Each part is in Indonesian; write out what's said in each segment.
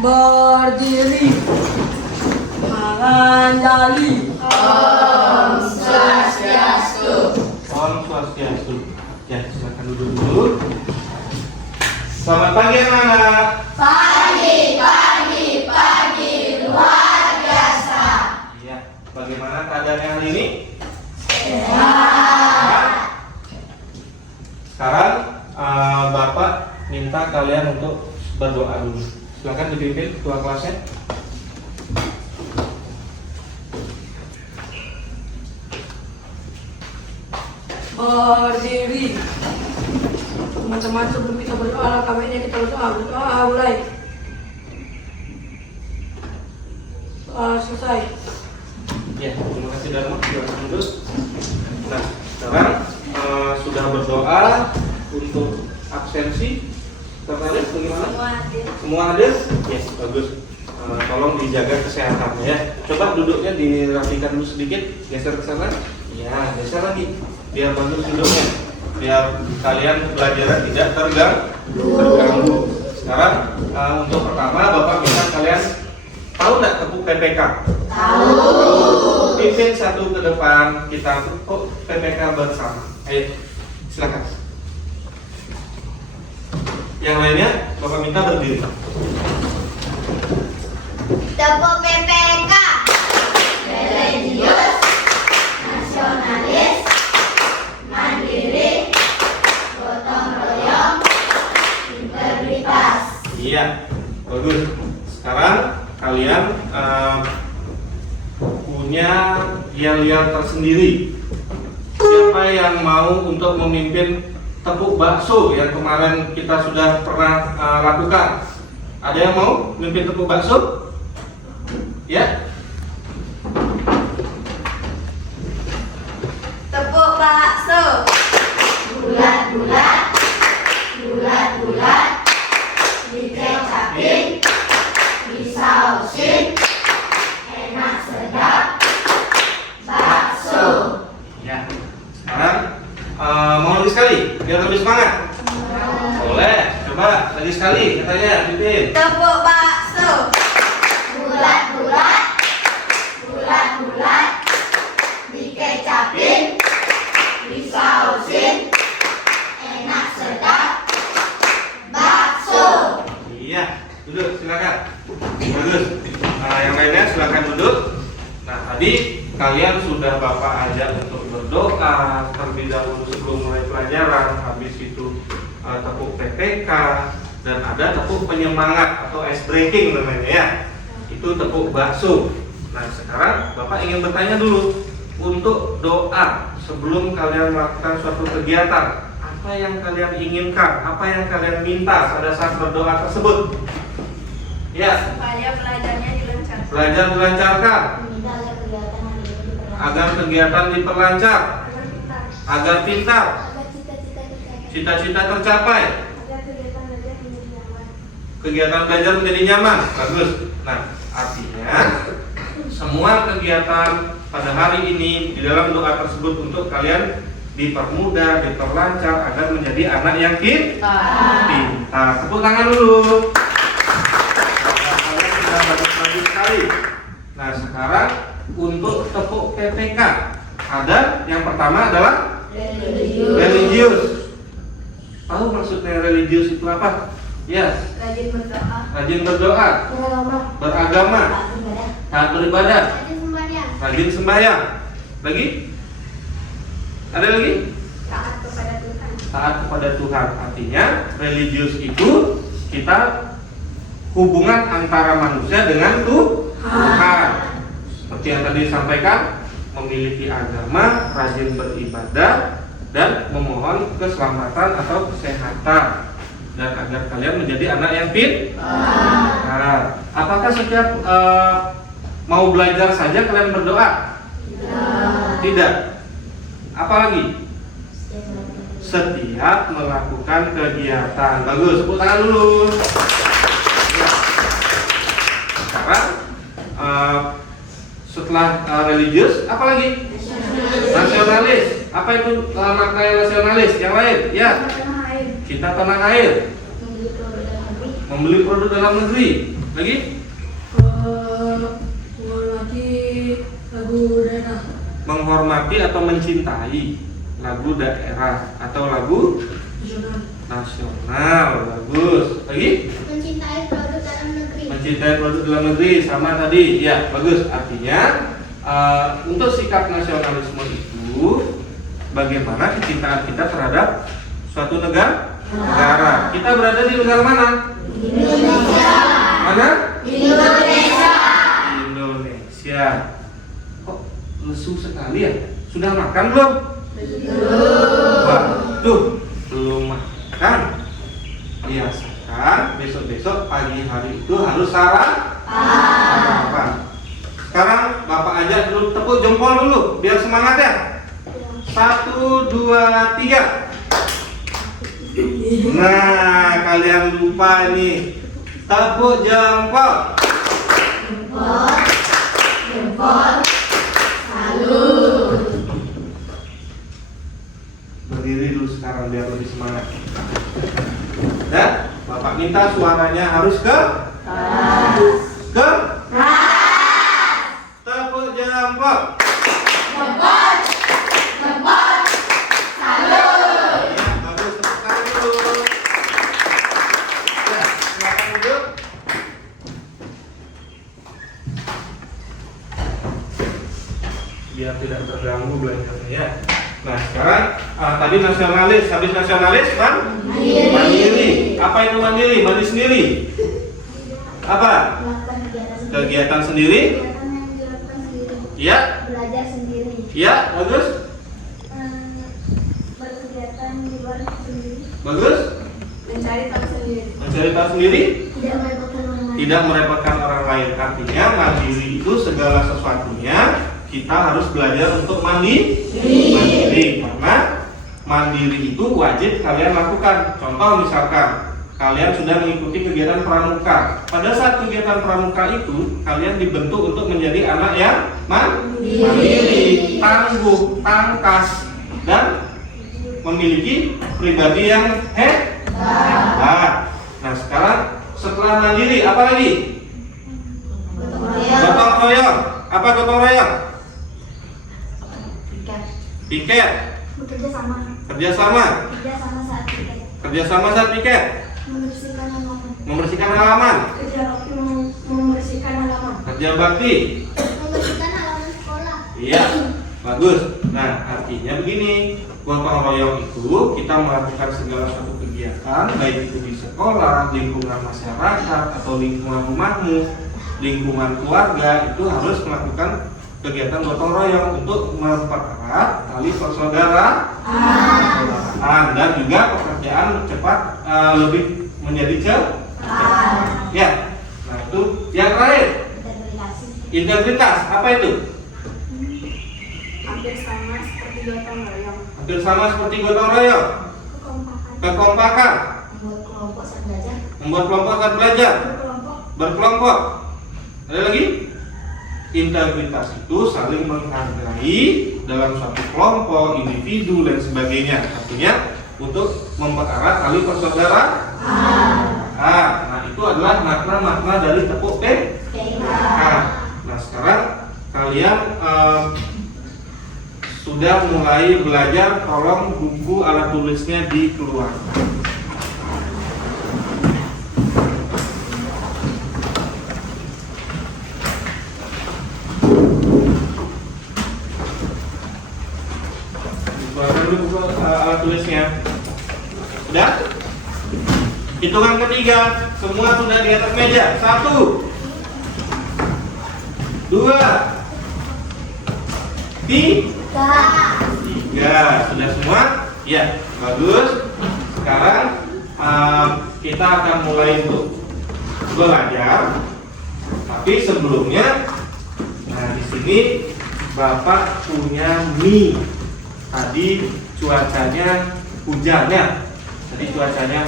Berdiri. Mengandali. Om Swastiastu. Om Swastiastu. Ya, silakan duduk dulu. Selamat pagi anak-anak. Pagi, luar biasa. Iya, bagaimana keadaannya hari ini? Sehat. Sekarang Bapak minta kalian untuk berdoa dulu. Silakan dipimpin ketua kelasnya. Berdiri. Teman-teman, sebelum kita berdoa, langkahnya kita berdoa mulai. Selesai. Ya, terima kasih Dharma. Silakan duduk. Nah, sekarang sudah berdoa untuk absensi. Tertarik bagaimana? Semua hadir? Yes, bagus. Tolong dijaga kesehatannya ya. Coba duduknya dirapikan dulu sedikit, geser ke sana. Ya, geser lagi. Biar bagus duduknya. Biar kalian belajarnya tidak terganggu. Sekarang untuk pertama Bapak minta kalian tahu nggak tepuk PPK? Tahu. Pimpin satu ke depan, kita tepuk PPK bersama. Ayo, silakan. Yang lainnya Bapak minta berdiri. Tepuk PPK. Religius, nasionalis, mandiri, gotong royong, integritas. Iya, bagus. Sekarang kalian punya yel-yel tersendiri. Siapa yang mau untuk memimpin tepuk bakso yang kemarin kita sudah pernah lakukan? Ada yang mau memimpin tepuk bakso? Ya? Tepuk bakso. Bulat-bulat, bulat-bulat, dikecapin, disausin, enak sedap, bakso. Ya. Sekarang mau lagi sekali biar lebih semangat. Boleh. Coba lagi sekali katanya, pimpin. Tepuk bakso. Bulat-bulat, bulat-bulat, dikecapin, disausin, enak sedap, bakso. Iya, duduk silakan. Bagus. Yang lainnya silakan duduk. Nah, tadi kalian sudah Bapak ajak untuk berdoa terlebih dahulu sebelum mulai pelajaran. Habis itu tepuk PPK dan ada tepuk penyemangat atau ice breaking namanya ya. Itu tepuk bakso. Nah, sekarang Bapak ingin bertanya dulu untuk doa sebelum kalian melakukan suatu kegiatan. Apa yang kalian inginkan? Apa yang kalian minta pada saat berdoa tersebut? Ya, Supaya pelajarnya dilancarkan. belajar dilancarkan, agar kegiatan diperlancar, agar pintar, cita-cita tercapai, kegiatan belajar menjadi nyaman. Bagus. Nah, artinya semua kegiatan pada hari ini di dalam doa tersebut untuk kalian dipermudah, diperlancar agar menjadi anak yang pintar. Tepuk tangan dulu. Kalian sudah bagus sekali. Nah, sekarang untuk tepuk PPK ada yang pertama adalah religius. Tahu maksudnya religius itu apa? Ya, Rajin berdoa. rajin berdoa, beragama, taat beribadah, Rajin sembahyang. rajin sembahyang. Lagi? Ada lagi? Taat kepada Tuhan. Taat kepada Tuhan. Artinya religius itu kita hubungan antara manusia dengan Tuhan. Seperti yang tadi disampaikan, memiliki agama, rajin beribadah, dan memohon keselamatan atau kesehatan, dan agar kalian menjadi anak yang pintar. Apakah setiap mau belajar saja kalian berdoa? Tidak. Apalagi? Setiap melakukan kegiatan. Bagus, tepuk tangan dulu. Ya. Sekarang setelah religius, apa lagi? Nasionalis. Apa itu makna nasionalis? Yang lain? Ya. Cinta tanah air. Membeli produk dalam negeri. Lagi? Menghormati lagu daerah. Menghormati atau mencintai lagu daerah atau lagu Nasional. nasional. Bagus. Lagi? Mencintai produk dalam negeri. Mencintai produk dalam negeri, sama tadi. Ya, bagus. Artinya untuk sikap nasionalisme itu bagaimana kecintaan kita terhadap suatu negara. Kita berada di negara mana? Indonesia. Mana? Indonesia. Indonesia. Kok lesu sekali ya? Sudah makan belum? Waduh, belum makan. Biasakan besok-besok pagi hari itu harus sarapan. Sekarang Bapak ajak dulu tepuk jempol dulu biar semangat ya. 1, 2, 3. Nah, kalian lupa nih. Tepuk jempol. Jempol. Salut. Berdiri dulu sekarang biar lebih semangat. Dan Bapak minta suaranya harus ke tepuk jempol. Jempol. Jempol. Salut. Ya, bagus, tepuk tangan dulu. Ya, silakan duduk. Biar tidak terganggu belajarnya ya. Nah, sekarang tadi nasionalis, habis nasionalis mandiri. Apa itu mandiri? Mandi sendiri. Apa? Melakukan kegiatan sendiri. Kegiatan sendiri? Kegiatan yang dilakukan sendiri. Iya. Belajar sendiri. Iya, bagus. Berkegiatan di luar sendiri. Bagus. Mencari tahu sendiri. Mencari tahu sendiri? Tidak merepotkan orang lain. Tidak merepotkan orang lain. Artinya mandiri itu segala sesuatunya kita harus belajar untuk mandiri. Karena mandiri itu wajib kalian lakukan. Contoh misalkan kalian sudah mengikuti kegiatan pramuka. Pada saat kegiatan pramuka itu kalian dibentuk untuk menjadi anak yang mandiri, tangguh, tangkas, dan memiliki pribadi yang hebat. Nah, sekarang setelah mandiri apa lagi? Gotong royong. Apa gotong royong? Piket. Bekerja sama. Kerjasama. Kerja sama saat piket. Kerjasama saat piket. Membersihkan halaman. Membersihkan halaman. Kerja bakti membersihkan halaman. Kerja bakti. Membersihkan halaman sekolah. Iya, bagus. Nah, artinya begini, gotong royong itu kita melakukan segala suatu kegiatan, baik itu di sekolah, lingkungan masyarakat, atau lingkungan rumahmu, lingkungan keluarga, itu harus melakukan kegiatan gotong royong untuk mempererat tali persaudaraan dan juga pekerjaan cepat lebih menjadi cepat. Ya, nah itu yang terakhir. Integritas, apa itu? Hampir sama seperti gotong royong. Hampir sama seperti gotong royong. Kekompakan. Membuat kelompok saat belajar. Membuat kelompok saat belajar. Berkelompok. Ada lagi? Integritas itu saling menghargai dalam suatu kelompok, individu, dan sebagainya. Artinya untuk mempererat tali persaudaraan. Nah, itu adalah makna-makna dari tepuk PK. Nah, sekarang kalian sudah mulai belajar, tolong buku alat tulisnya dikeluarkan. Dikeluarkan dulu buku alat tulisnya. Sudah? Hitungan ketiga, semua sudah di atas meja. 1, 2, 3, sudah semua? Ya, bagus. Sekarang kita akan mulai untuk belajar. Tapi sebelumnya, nah di sini Bapak punya mie. Tadi cuacanya hujannya. Tadi cuacanya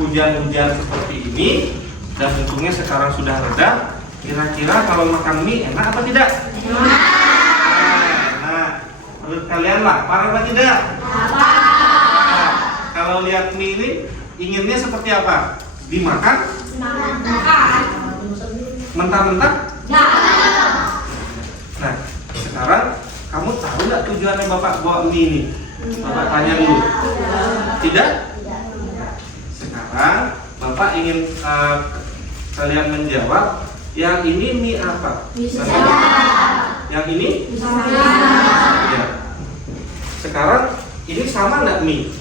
hujan-hujan seperti ini. Dan untungnya sekarang sudah reda. Kira-kira kalau makan mie enak apa tidak? Menurut kalian lapar apa tidak? Lapar. Nah, kalau lihat mie ini inginnya seperti apa? Dimakan? Makan. Mentah-mentah? Nah, sekarang kamu tahu nggak tujuannya Bapak bawa mie ini? Bapak tanya dulu. Tidak? Sekarang Bapak ingin kalian menjawab, yang ini mie apa? Yang ini? Ya. Sekarang ini sama nggak mie?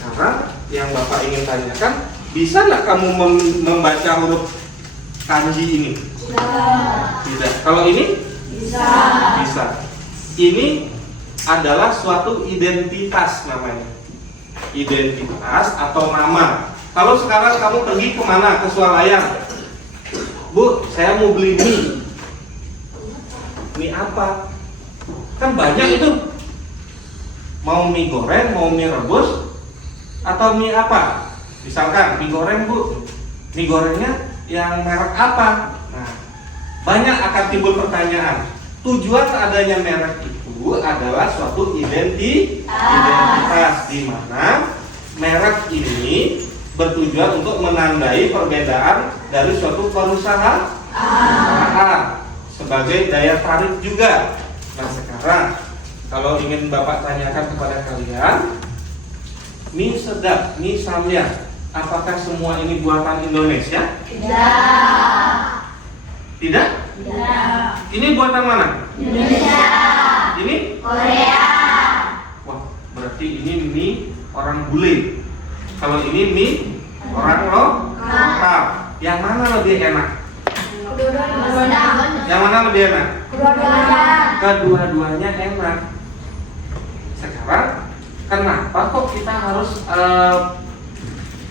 Sekarang yang Bapak ingin tanyakan, bisa nggak kamu membaca huruf kanji ini? Tidak. Kalau ini? Bisa. Ini adalah suatu identitas namanya. Identitas atau nama. Kalau sekarang kamu pergi kemana? Ke swalayan. Bu, saya mau beli mie. Mie apa? Kan banyak itu. Mau mie goreng, mau mie rebus, atau mie apa? Misalkan mie goreng Bu, mie gorengnya yang merek apa? Nah, banyak akan timbul pertanyaan. Tujuan adanya merek itu adalah suatu identitas di mana merek ini bertujuan untuk menandai perbedaan dari suatu perusahaan sebagai daya tarik juga. Nah, sekarang kalau ingin Bapak tanyakan kepada kalian, mie sedap, mie samyang, apakah semua ini buatan Indonesia? Tidak? Ini buatan mana? Indonesia. Ini? Korea. Wah, berarti ini mie orang bule. Kalau ini mie orang lokal. Yang mana lebih enak? Yang mana lebih enak? Kedua-duanya enak. Sekarang kenapa kok kita harus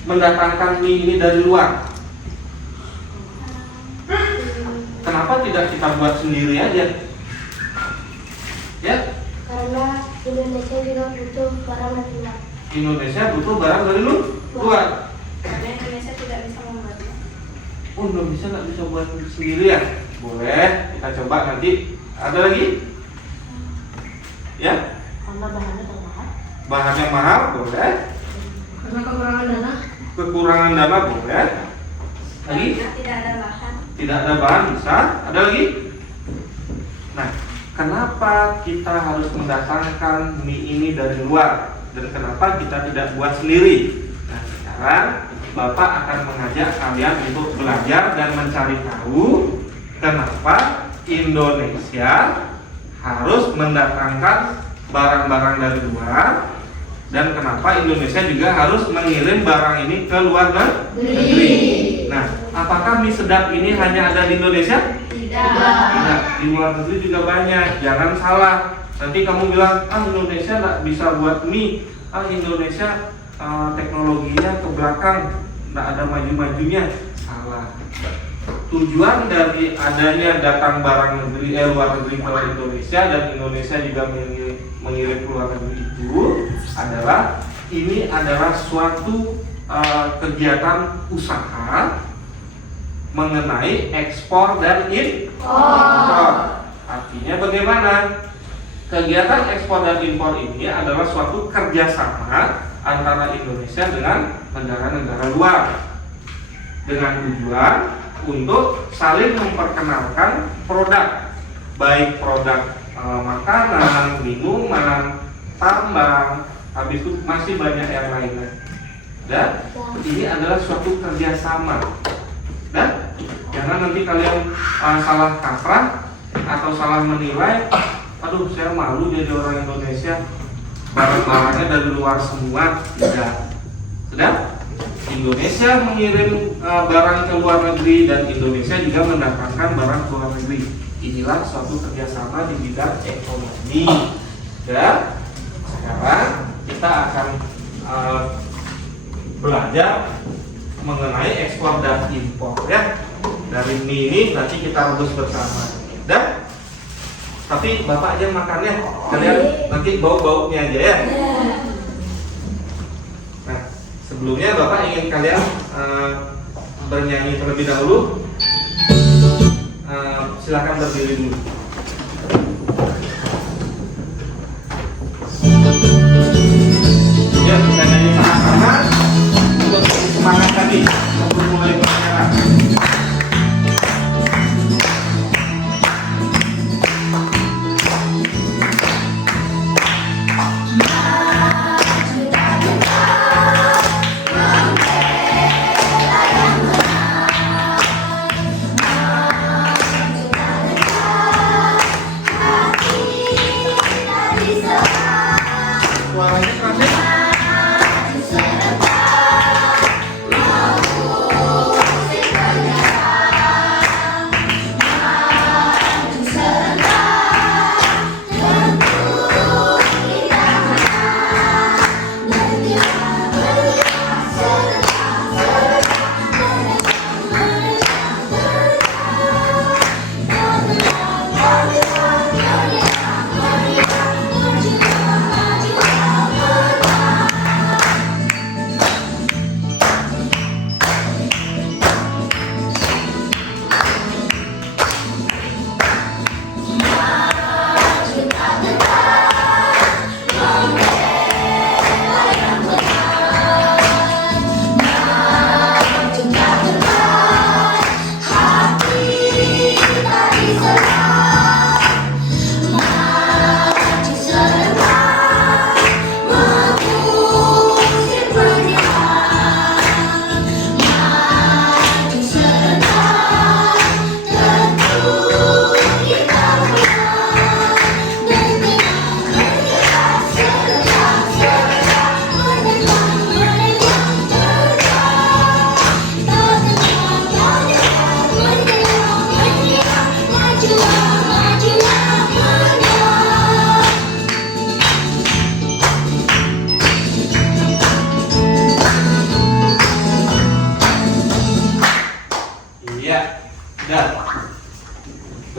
mendatangkan mie ini dari luar? Kenapa tidak kita buat sendiri aja? Ya? Karena Indonesia juga butuh barang dari luar. Indonesia butuh barang dari luar. Karena Indonesia tidak bisa membuatnya. Oh, Indonesia nggak bisa buat sendiri ya? Boleh, kita coba nanti. Ada lagi? Ya? Karena bahannya termahal. Bahannya mahal, boleh. Karena kekurangan dana. Kekurangan dana, boleh. Lagi? Tidak ada bahan. Tidak ada bahan, bisa. Ada lagi? Nah, kenapa kita harus mendatangkan mie ini dari luar? Dan kenapa kita tidak buat sendiri? Nah, sekarang Bapak akan mengajak kalian untuk belajar dan mencari tahu kenapa Indonesia harus mendatangkan barang-barang dari luar, dan kenapa Indonesia juga harus mengirim barang ini ke luar negeri. Nah, apakah mie sedap ini hanya ada di Indonesia? Tidak, di luar negeri juga banyak. Jangan salah. Nanti kamu bilang, Indonesia nggak bisa buat mie. Indonesia teknologinya ke belakang, nggak ada maju-majunya. Salah. Tujuan dari adanya datang barang negeri luar negeri ke Indonesia dan Indonesia juga mengirim ke luar negeri itu adalah, ini adalah suatu kegiatan usaha mengenai ekspor dan impor. Artinya bagaimana? Kegiatan ekspor dan impor ini adalah suatu kerjasama antara Indonesia dengan negara-negara luar dengan tujuan untuk saling memperkenalkan produk, baik produk makanan, minuman, tambang, habis itu masih banyak yang lainnya. Dan ini adalah suatu kerjasama. Dan jangan nanti kalian salah kaprah atau salah menilai, aduh saya malu jadi orang Indonesia, barang-barangnya dari luar semua. Tidak. Sudah? Indonesia mengirim barang ke luar negeri dan Indonesia juga mendatangkan barang ke luar negeri. Inilah suatu kerjasama di bidang ekonomi. Dan sekarang kita akan belajar mengenai ekspor dan impor ya. Dari mie ini nanti kita rebus bersama. Dan tapi Bapak aja makannya, kalian nanti bau-baunya aja ya. Nah, sebelumnya Bapak ingin kalian bernyanyi terlebih dahulu. Silakan berdiri dulu. Ya, kita nyanyi sama-sama untuk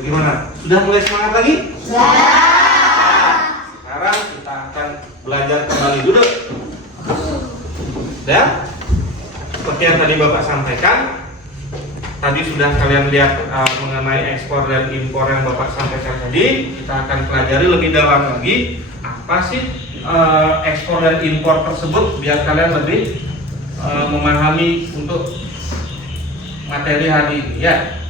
Bagaimana? Sudah mulai semangat lagi? Ya. Sekarang kita akan belajar kembali. Duduk. Ya. Seperti yang tadi Bapak sampaikan, tadi sudah kalian lihat mengenai ekspor dan impor yang Bapak sampaikan tadi. Kita akan pelajari lebih dalam lagi apa sih ekspor dan impor tersebut biar kalian lebih memahami untuk materi hari ini ya.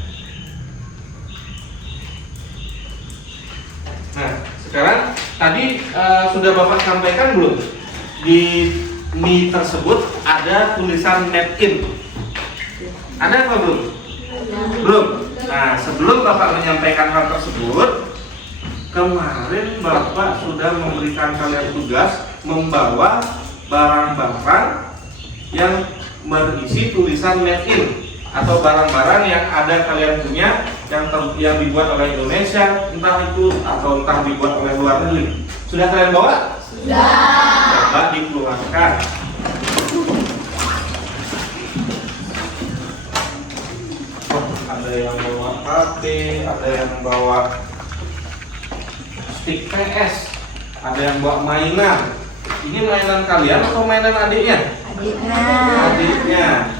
Nah, sekarang tadi sudah Bapak sampaikan belum? Di mie tersebut ada tulisan made in. Ada apa belum? Belum. Nah, sebelum Bapak menyampaikan hal tersebut, kemarin Bapak sudah memberikan kalian tugas membawa barang-barang yang berisi tulisan made in atau barang-barang yang ada kalian punya yang dibuat oleh Indonesia, entah itu atau entah dibuat oleh luar negeri. Sudah kalian bawa? Sudah. Coba dikeluarkan. Oh, ada yang bawa HP, ada yang bawa stick PS, ada yang bawa mainan. Ini mainan kalian atau mainan adiknya? Adiknya.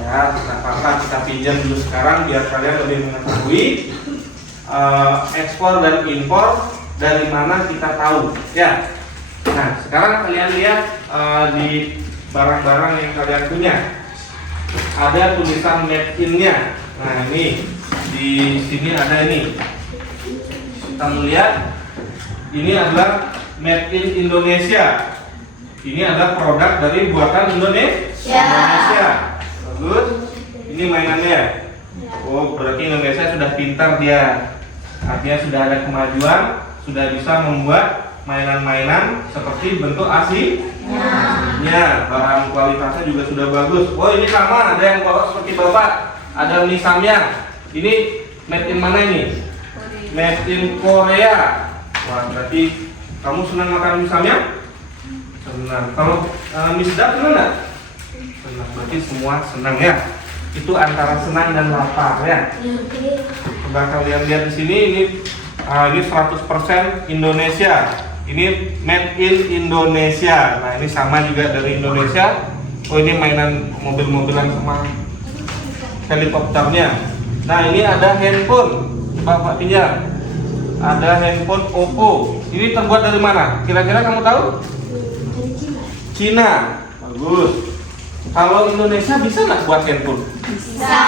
Ya, tidak apa-apa, kita pinjam dulu sekarang biar kalian lebih mengetahui ekspor dan impor dari mana kita tahu. Ya. Nah, sekarang kalian lihat di barang-barang yang kalian punya ada tulisan made in-nya. Nah, ini di sini ada ini. Kita melihat ini adalah made in Indonesia. Ini adalah produk dari buatan Indonesia. Bagus. Ini mainannya. Oh, berarti Indonesia sudah pintar dia. Artinya sudah ada kemajuan, sudah bisa membuat mainan-mainan seperti bentuk aslinya. Bahan kualitasnya juga sudah bagus. Oh, ini sama, ada yang bawa seperti Bapak. Ada mie samyang. Ini made in mana ini? Made in Korea. Wah, berarti kamu senang makan mie samyang? Senang. Kalau mie sedap senang nggak? Senang. Berarti semua senang ya. Itu antara senang dan lapar ya. Coba kalian lihat di sini ini 100% Indonesia. Ini made in Indonesia. Nah, ini sama juga dari Indonesia. Oh, ini mainan mobil-mobilan sama helikopternya. Nah, ini ada handphone. Bapak pinjam. Ada handphone Oppo. Ini terbuat dari mana? Kira-kira kamu tahu? Cina. Bagus. Kalau Indonesia bisa nggak buat handphone? Bisa.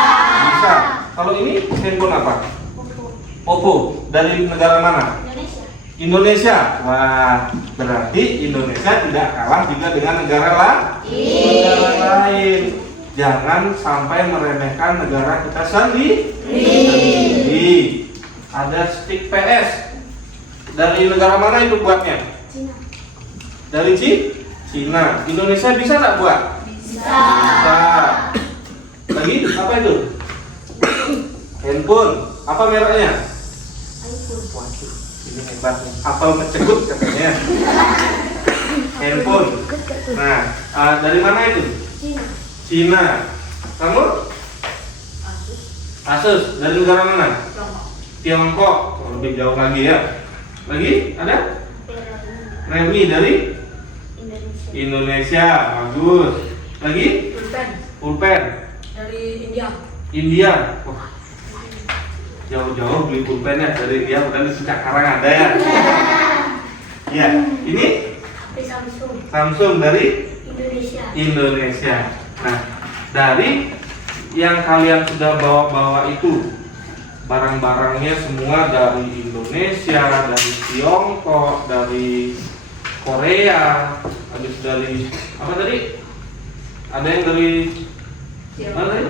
Kalau ini handphone apa? Oppo. Dari negara mana? Indonesia. Wah, berarti Indonesia tidak kalah juga dengan negara lain. Jangan sampai meremehkan negara kita sendiri. Ada stick PS. Dari negara mana itu buatnya? Cina. Dari Cina. Indonesia bisa nggak buat? Bisa. Lagi apa itu? Handphone. Apa mereknya? Waduh, ini hebat nih. Apel ngecegut katanya. Handphone. Nah, dari mana itu? Cina. Kamu? Asus. Dari negara mana? Tiongkok. Lebih jauh lagi ya. Lagi ada? Redmi dari Indonesia. Bagus. Lagi? Pulpen. Dari India. Wah, jauh-jauh beli pulpennya dari India. Bukan di Cikarang ada ya. Ya, ini Samsung dari Indonesia. Nah, dari yang kalian sudah bawa-bawa itu barang-barangnya semua dari Indonesia, dari Tiongkok, dari Korea, habis dari apa tadi? Ada yang dari mana tadi?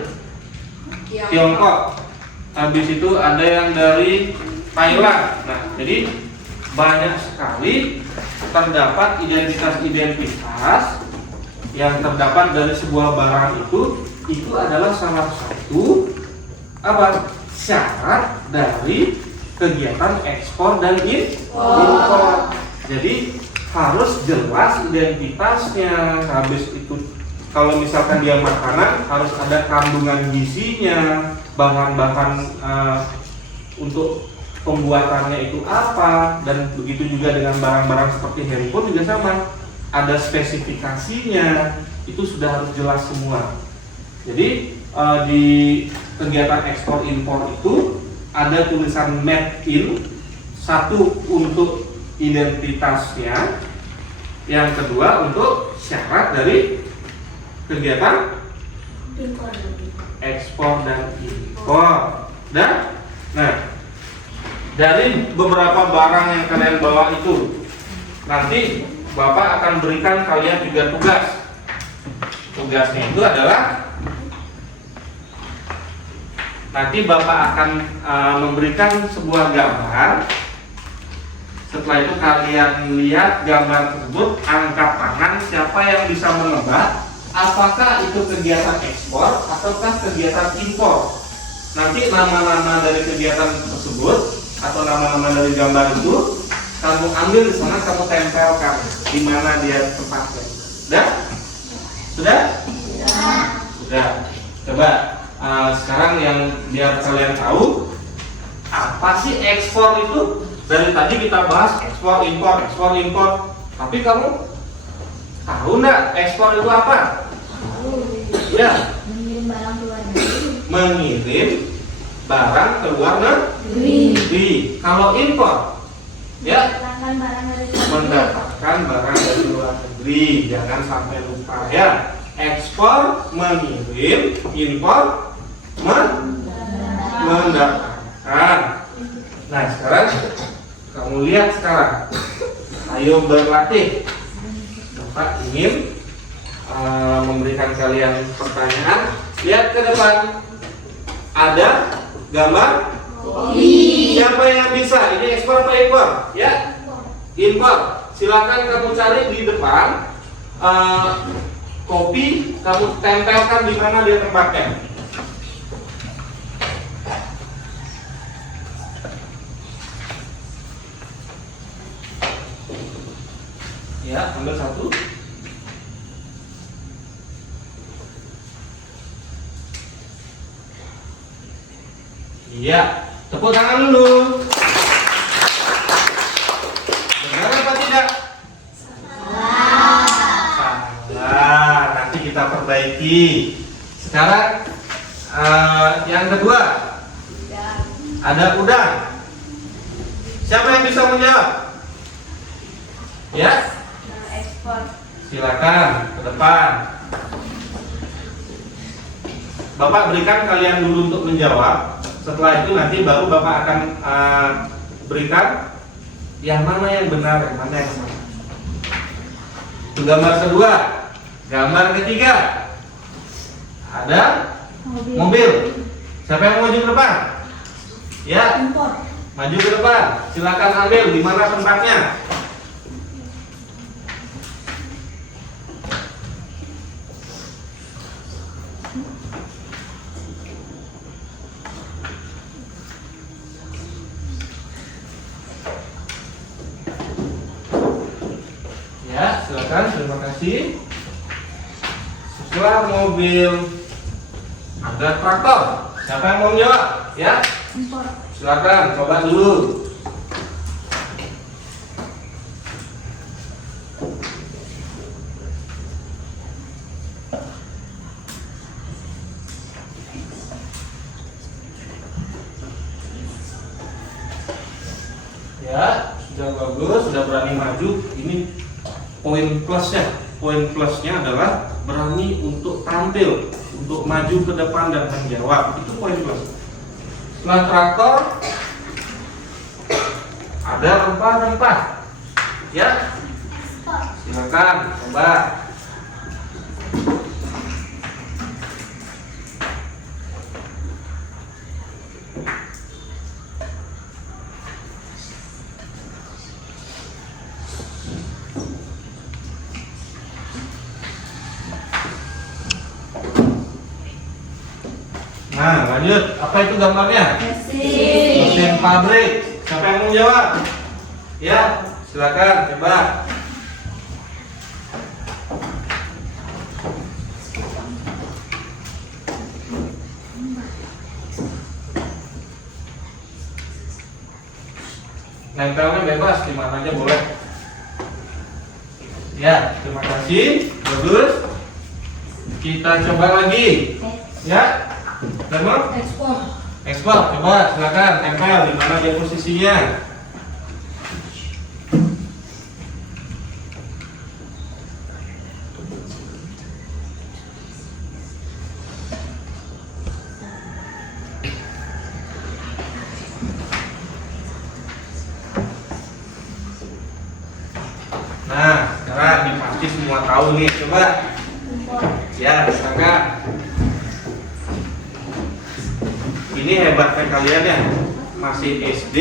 Tiongkok. Habis itu ada yang dari Thailand. Nah, jadi banyak sekali terdapat identitas-identitas yang terdapat dari sebuah barang itu adalah salah satu syarat dari kegiatan ekspor dan impor. Jadi harus jelas identitasnya. Habis itu kalau misalkan dia makanan harus ada kandungan gizinya, bahan-bahan untuk pembuatannya itu apa, dan begitu juga dengan barang-barang seperti handphone juga sama, ada spesifikasinya, itu sudah harus jelas semua. Jadi di kegiatan ekspor impor itu ada tulisan made in, satu untuk identitasnya, yang kedua untuk syarat dari kegiatan Impor. ekspor dan impor. Dan nah, dari beberapa barang yang kalian bawa itu, nanti Bapak akan berikan kalian juga tugas. Tugasnya itu adalah nanti Bapak akan memberikan sebuah gambar. Setelah itu kalian lihat gambar tersebut, angkat tangan siapa yang bisa menebak apakah itu kegiatan ekspor ataukah kegiatan impor. Nanti nama-nama dari kegiatan tersebut atau nama-nama dari gambar itu kamu ambil di sana, kamu tempelkan di mana dia tempatnya. Sudah? Sudah? Sudah. Coba sekarang yang biar kalian tahu apa sih ekspor itu. Dari tadi kita bahas ekspor impor, ekspor impor. Tapi kamu tahu nggak ekspor itu apa? Ya. Mengirim barang ke luar negeri. Mengirim barang ke luar negeri. Kalau impor, ya, Mendatangkan barang dari luar negeri. mendapatkan barang dari luar negeri. Jangan sampai lupa ya. Ekspor mengirim, impor mendapatkan. Nah sekarang kamu lihat sekarang. Ayo berlatih. Bapak ingin memberikan kalian pertanyaan. Lihat ke depan. Ada gambar? Siapa yang bisa? Ini ekspor apa impor? Ya? Impor. Silakan kamu cari di depan kopi, kamu tempelkan di mana dia tempatnya. Ya, ambil satu. Iya, tepuk tangan dulu. Benar apa tidak? Salah. Nanti kita perbaiki. Sekarang yang kedua, ada udang. Siapa yang bisa menjawab? Ya, Ekspor. silakan ke depan. Bapak berikan kalian dulu untuk menjawab. Setelah itu nanti baru Bapak akan berikan yang mana yang benar, yang mana yang salah. Itu gambar kedua. Gambar ketiga, ada mobil. Siapa yang mau maju ke depan? Ya, Impor. maju ke depan. Silakan ambil di mana tempatnya. Ya, silakan. Terima kasih. Setelah mobil, ada traktor. Siapa yang mau menjawab? Ya, Impor. silakan. Coba dulu. Ya, sudah bagus, sudah berani maju. Ini poin plusnya. Poin plusnya adalah berani untuk tampil, untuk maju ke depan dan menjawab. Itu poin plus. Setelah traktor, ada rempah-rempah. Ya, silakan coba. Nah, lanjut. Apa itu gambarnya? Mesin pabrik. Siapa yang mau jawab? Ya, silakan coba. Nempelnya bebas, di mana aja boleh. Ya, terima kasih. Bagus. Kita coba lagi. Ya. Demo? Ekspor. Coba silakan tempel di mana dia posisinya. Nah, sekarang pasti semua tahu nih, coba. Ya, silakan. Ini hebatnya kalian ya, masih SD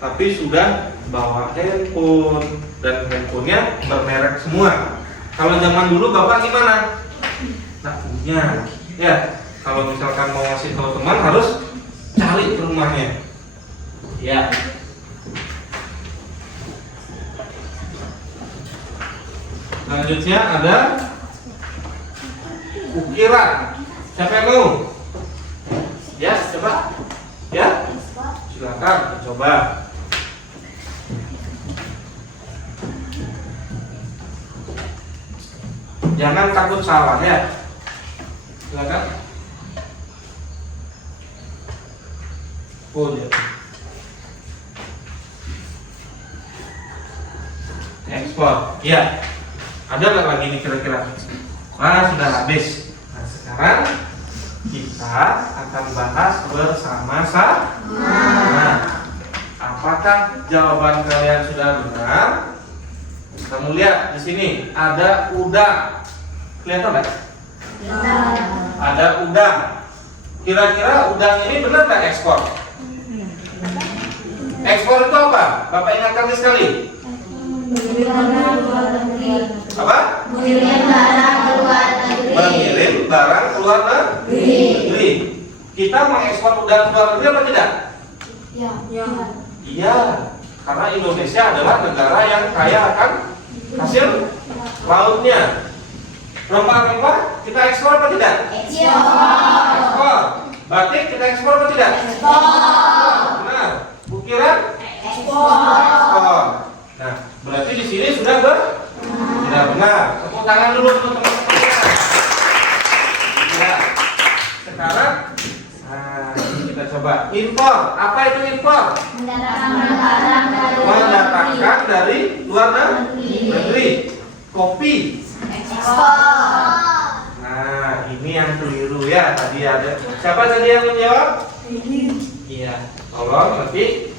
tapi sudah bawa handphone dan handphonenya bermerek semua. Kalau zaman dulu bapak gimana? Nggak punya. Ya, kalau misalkan mau ngasih tahu teman harus cari ke rumahnya. Ya. Selanjutnya ada ukiran. Siapa yang mau? Ya, coba. Ya, silakan coba. Jangan takut salah ya. Silakan. Oh, ya. Ekspor. Ya. Ada nggak lagi nih kira-kira? Wah, sudah habis. Nah, sekarang kita akan bahas bersama-sama. Apakah jawaban kalian sudah benar? Kamu lihat di sini ada udang. Kelihatan nggak? Ada udang. Kira-kira udang ini benar nggak ekspor? Ekspor itu apa? Bapak ingatkan sekali. Apa? Mengirim barang keluar negeri. Mengirim barang keluar negeri. Kita mengekspor udang keluar negeri apa tidak? Ya. Iya, karena Indonesia adalah negara yang kaya akan hasil lautnya. Rempah-rempah kita ekspor apa tidak? Ekspor. Batik kita ekspor apa tidak? Ekspor. Benar. Ukiran? Ekspor. Nah, berarti di sini sudah benar. Tepuk tangan dulu untuk teman-teman. Ya. Sekarang, ini kita coba impor. Apa itu impor? Mendatangkan dari luar negeri. Kopi. Nah, ini yang keliru ya. Tadi ada. Siapa tadi yang menjawab? Iya. Tolong nanti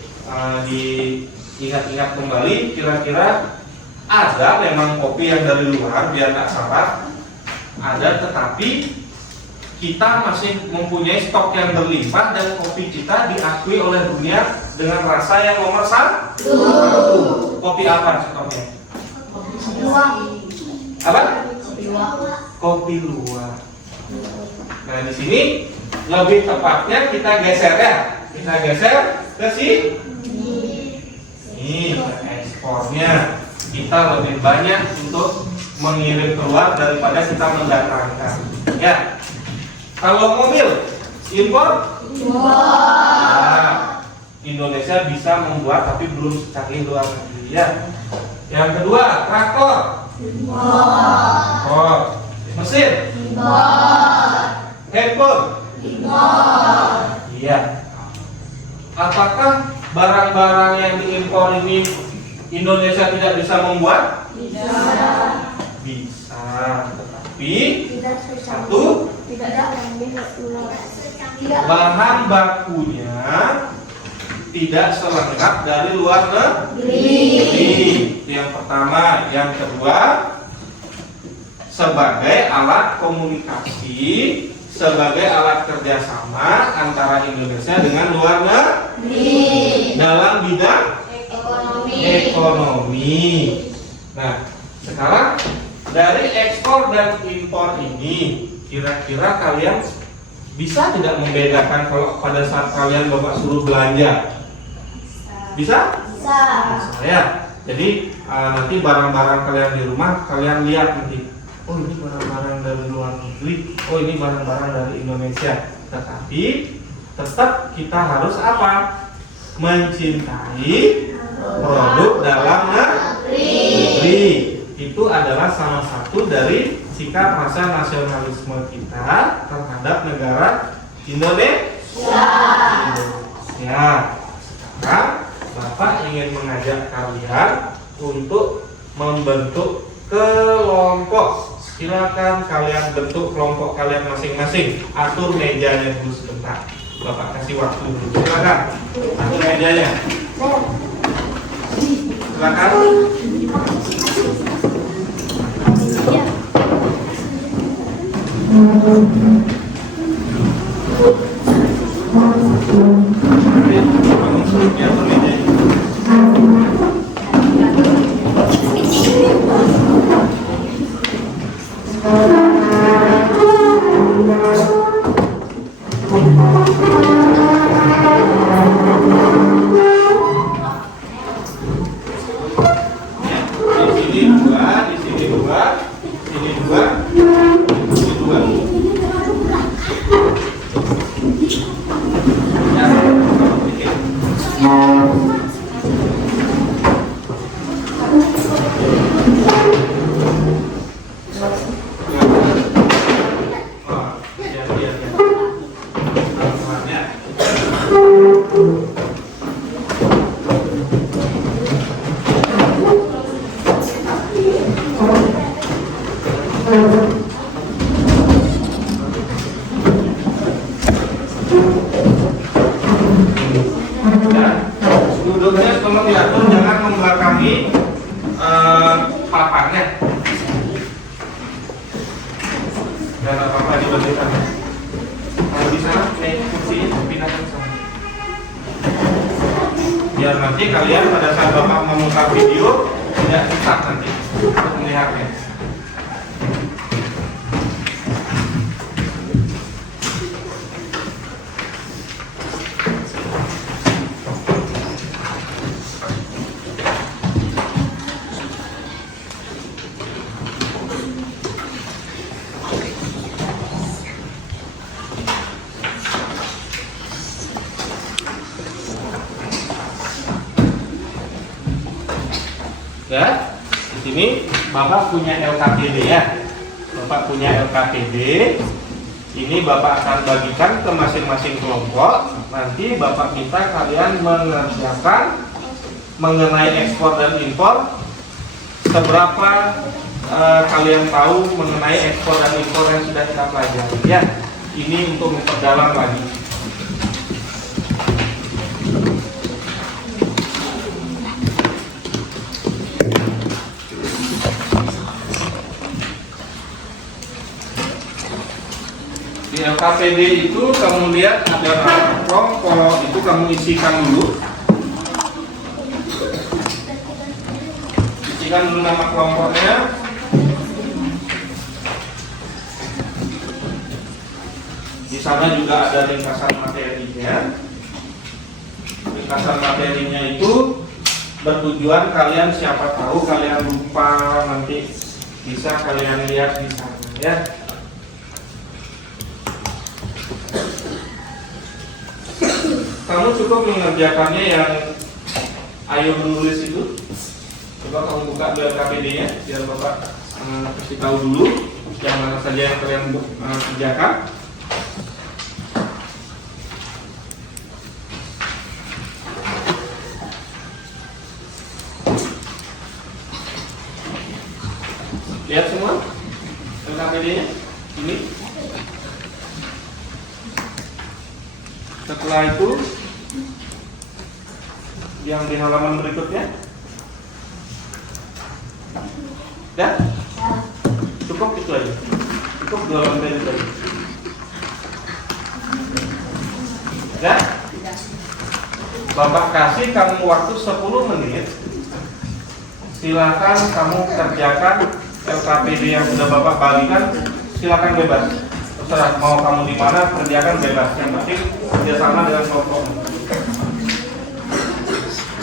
diingat-ingat kembali. Kira-kira ada memang kopi yang dari luar biar nggak salah. Ada, tetapi kita masih mempunyai stok yang berlimpah dan kopi kita diakui oleh dunia dengan rasa yang nomor satu. Kopi apa contohnya? Apa? Kopi luwak. Nah, di sini lebih tepatnya kita geser ya. Kita geser ke sini. Ini ekspornya. Kita lebih banyak untuk mengirim keluar daripada kita mendatangkan. Ya. Kalau mobil impor, nah, Indonesia bisa membuat tapi belum secanggih luar negeri ya. Yang kedua, traktor, mesin, handphone, iya. Apakah barang-barang yang diimpor ini Indonesia tidak bisa membuat? Bisa, tetapi satu, bahan bakunya tidak selengkap dari luar negeri. Yang pertama, yang kedua, sebagai alat komunikasi, sebagai alat kerjasama antara Indonesia dengan luar negeri dalam bidang ekonomi. Nah, sekarang dari ekspor dan impor ini, kira-kira kalian bisa tidak membedakan kalau pada saat kalian bapak suruh belanja? Bisa? Bisa ya. Jadi nanti barang-barang kalian di rumah kalian lihat nanti. Oh, ini barang-barang dari luar negeri. Oh, ini barang-barang dari Indonesia. Tetapi tetap kita harus apa? Mencintai produk dalam negeri. Itu adalah salah satu dari sikap rasa nasionalisme kita terhadap negara Indonesia. Sekarang Bapak ingin mengajak kalian untuk membentuk kelompok. Silakan kalian bentuk kelompok kalian masing-masing. Atur mejanya dulu sebentar. Bapak kasih waktu dulu. Silakan atur mejanya. Silakan. Duduknya tolong diatur, jangan membelakangi papannya. Dan apa-apa dibantukan. Kalau bisa naik kursinya pindahkan sana. Biar nanti kalian pada saat Bapak memutar video tidak susah nanti untuk melihatnya. Ya, di sini Bapak punya LKPD ya. Bapak punya LKPD. Ini Bapak akan bagikan ke masing-masing kelompok. Nanti Bapak minta kalian mengerjakan mengenai ekspor dan impor. Seberapa kalian tahu mengenai ekspor dan impor yang sudah kita pelajari ya. Ini untuk memperdalam lagi. Di LKPD itu kamu lihat ada nama kelompok, itu kamu isikan dulu. Isikan dulu nama kelompoknya. Di sana juga ada ringkasan materinya. Ringkasan materinya itu bertujuan kalian siapa tahu kalian lupa nanti bisa kalian lihat di sana ya. Kamu cukup mengerjakannya yang ayo menulis itu. Coba kamu buka di LKPD-nya biar Bapak kasih tahu dulu yang mana saja yang kalian kerjakan. Lihat semua LKPD-nya ini. Setelah itu yang di halaman berikutnya ya cukup itu aja, cukup 2 lembar itu aja ya. Bapak kasih kamu waktu 10 menit, silakan kamu kerjakan LKPD yang sudah Bapak bagikan. Silakan bebas, terserah mau kamu di mana kerjakan bebas, yang penting kerjasama dengan kelompok.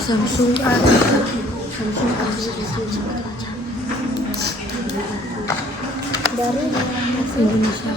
Samsung dari Indonesia.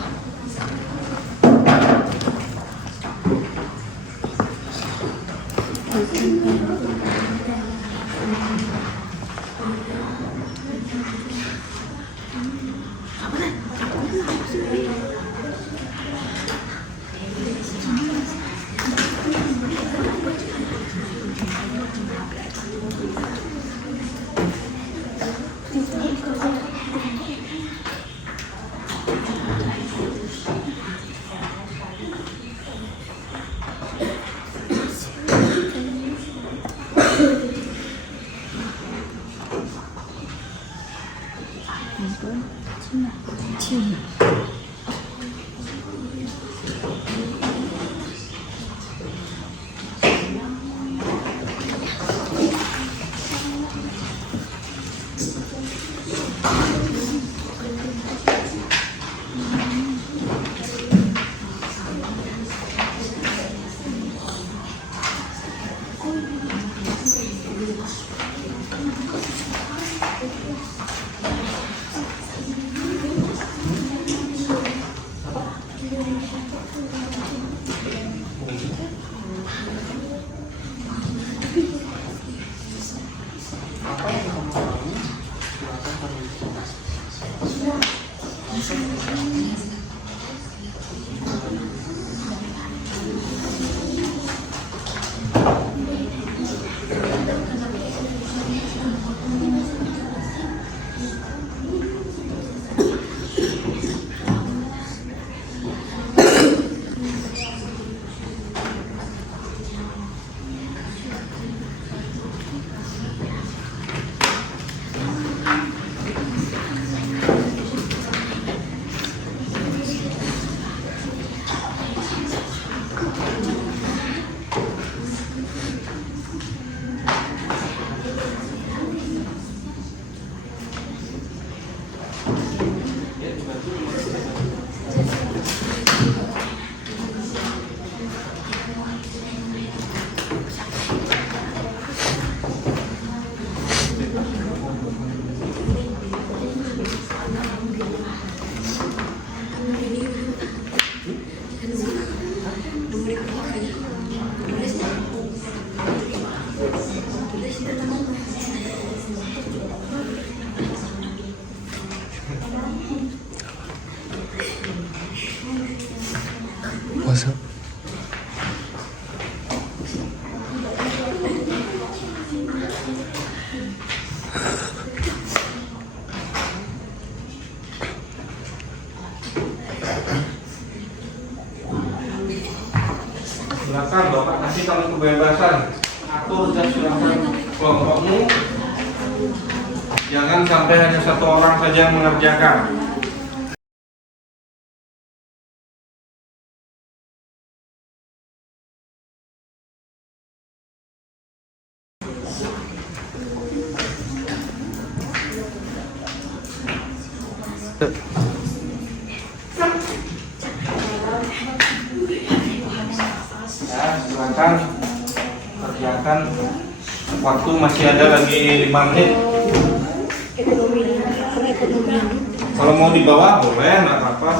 Puasa. Silakan Bapak kasih kamu kebebasan. Atur dan silakan kelompokmu. Jangan sampai hanya satu orang saja yang mengerjakan. Ya, silakan kerjakan. Waktu masih ada lagi 5 menit. Kalau mau dibawa boleh, nggak apa-apa.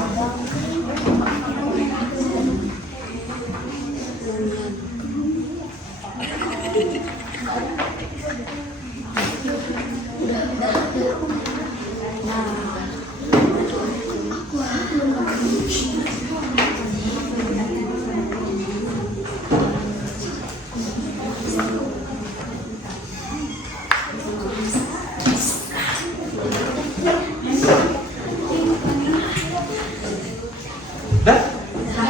Dah?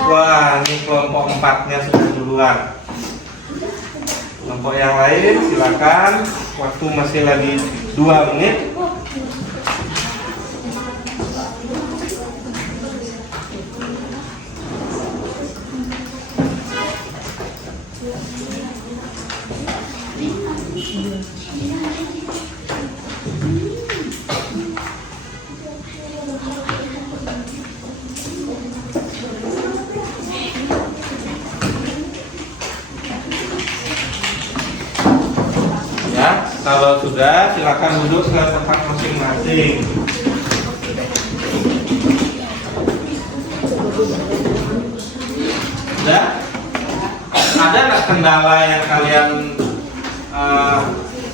Wah, ini kelompok 4-nya sudah duluan. Kelompok yang lain silakan. Waktu masih lagi 2 menit. Ya, kalau sudah silakan duduk ke tempat masing-masing. Sudah? Ada nggak kendala yang kalian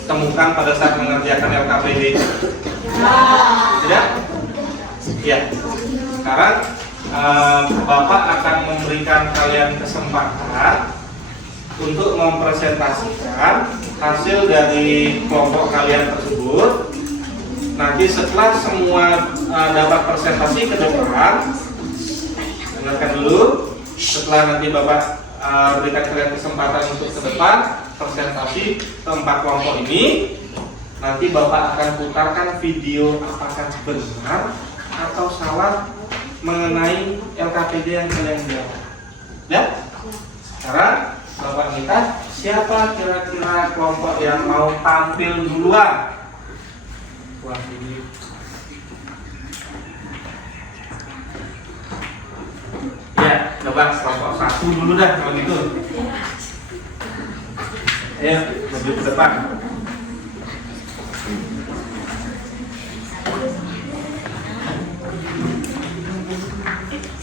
temukan pada saat mengerjakan LKPD? Tidak? Ya. Sekarang Bapak akan memberikan kalian kesempatan untuk mempresentasikan hasil dari kelompok kalian tersebut. Nanti setelah semua dapat presentasi ke depan, dengarkan dulu. Setelah nanti Bapak berikan kalian kesempatan untuk ke depan presentasi keempat kelompok ini, nanti Bapak akan putarkan video apakah benar atau salah mengenai LKPD yang kalian jawab. Ya? Sekarang Bapak minta siapa kira-kira kelompok yang mau tampil duluan? Wah, ini ya, coba kelompok 1 dulu dah kalau gitu. Ayo, maju ke depan.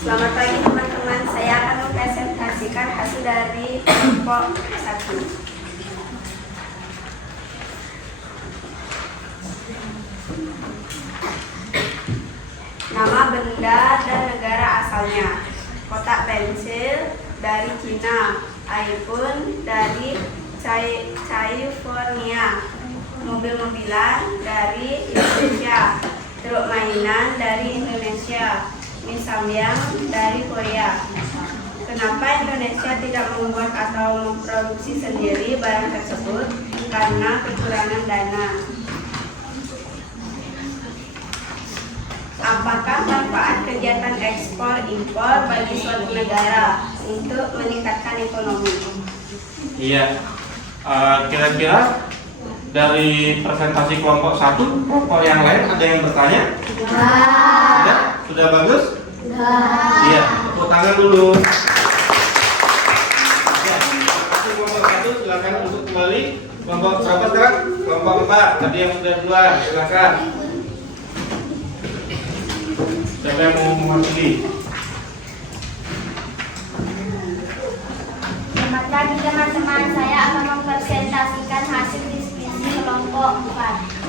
Selamat pagi teman-teman, saya akan mempresentasikan hasil dari kelompok 1. Nama benda dan negara asalnya. Kotak pensil dari Cina, iPhone dari California, mobil-mobilan dari Indonesia, truk mainan dari Indonesia, mie samyang dari Korea. Kenapa Indonesia tidak membuat atau memproduksi sendiri barang tersebut? Karena kekurangan dana. Apakah manfaat kegiatan ekspor impor bagi suatu negara untuk meningkatkan ekonomi? Iya. Kira-kira dari presentasi kelompok 1, kelompok yang lain ada yang bertanya? Sudah bagus? Iya, tepuk tangan dulu. Ya, kelompok 1 silakan untuk kembali. Kelompok berapa sekarang? Kelompok 4. Tadi yang sudah duluan, silakan. Siapa yang mau mewakili? Selamat pagi teman-teman, saya akan mempresentasikan hasil diskusi kelompok 4.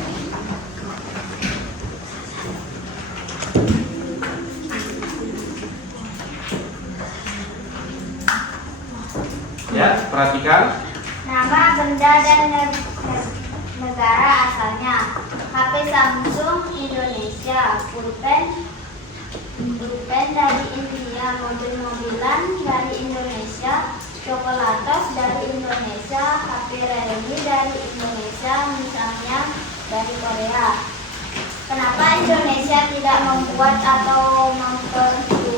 Ya, perhatikan. Nama benda dan negara asalnya. HP Samsung Indonesia, pulpen dari India, mobil-mobilan dari Indonesia, coklatos dari Indonesia, HP Realme dari Indonesia, misalnya dari Korea. Kenapa Indonesia tidak membuat atau memproduksi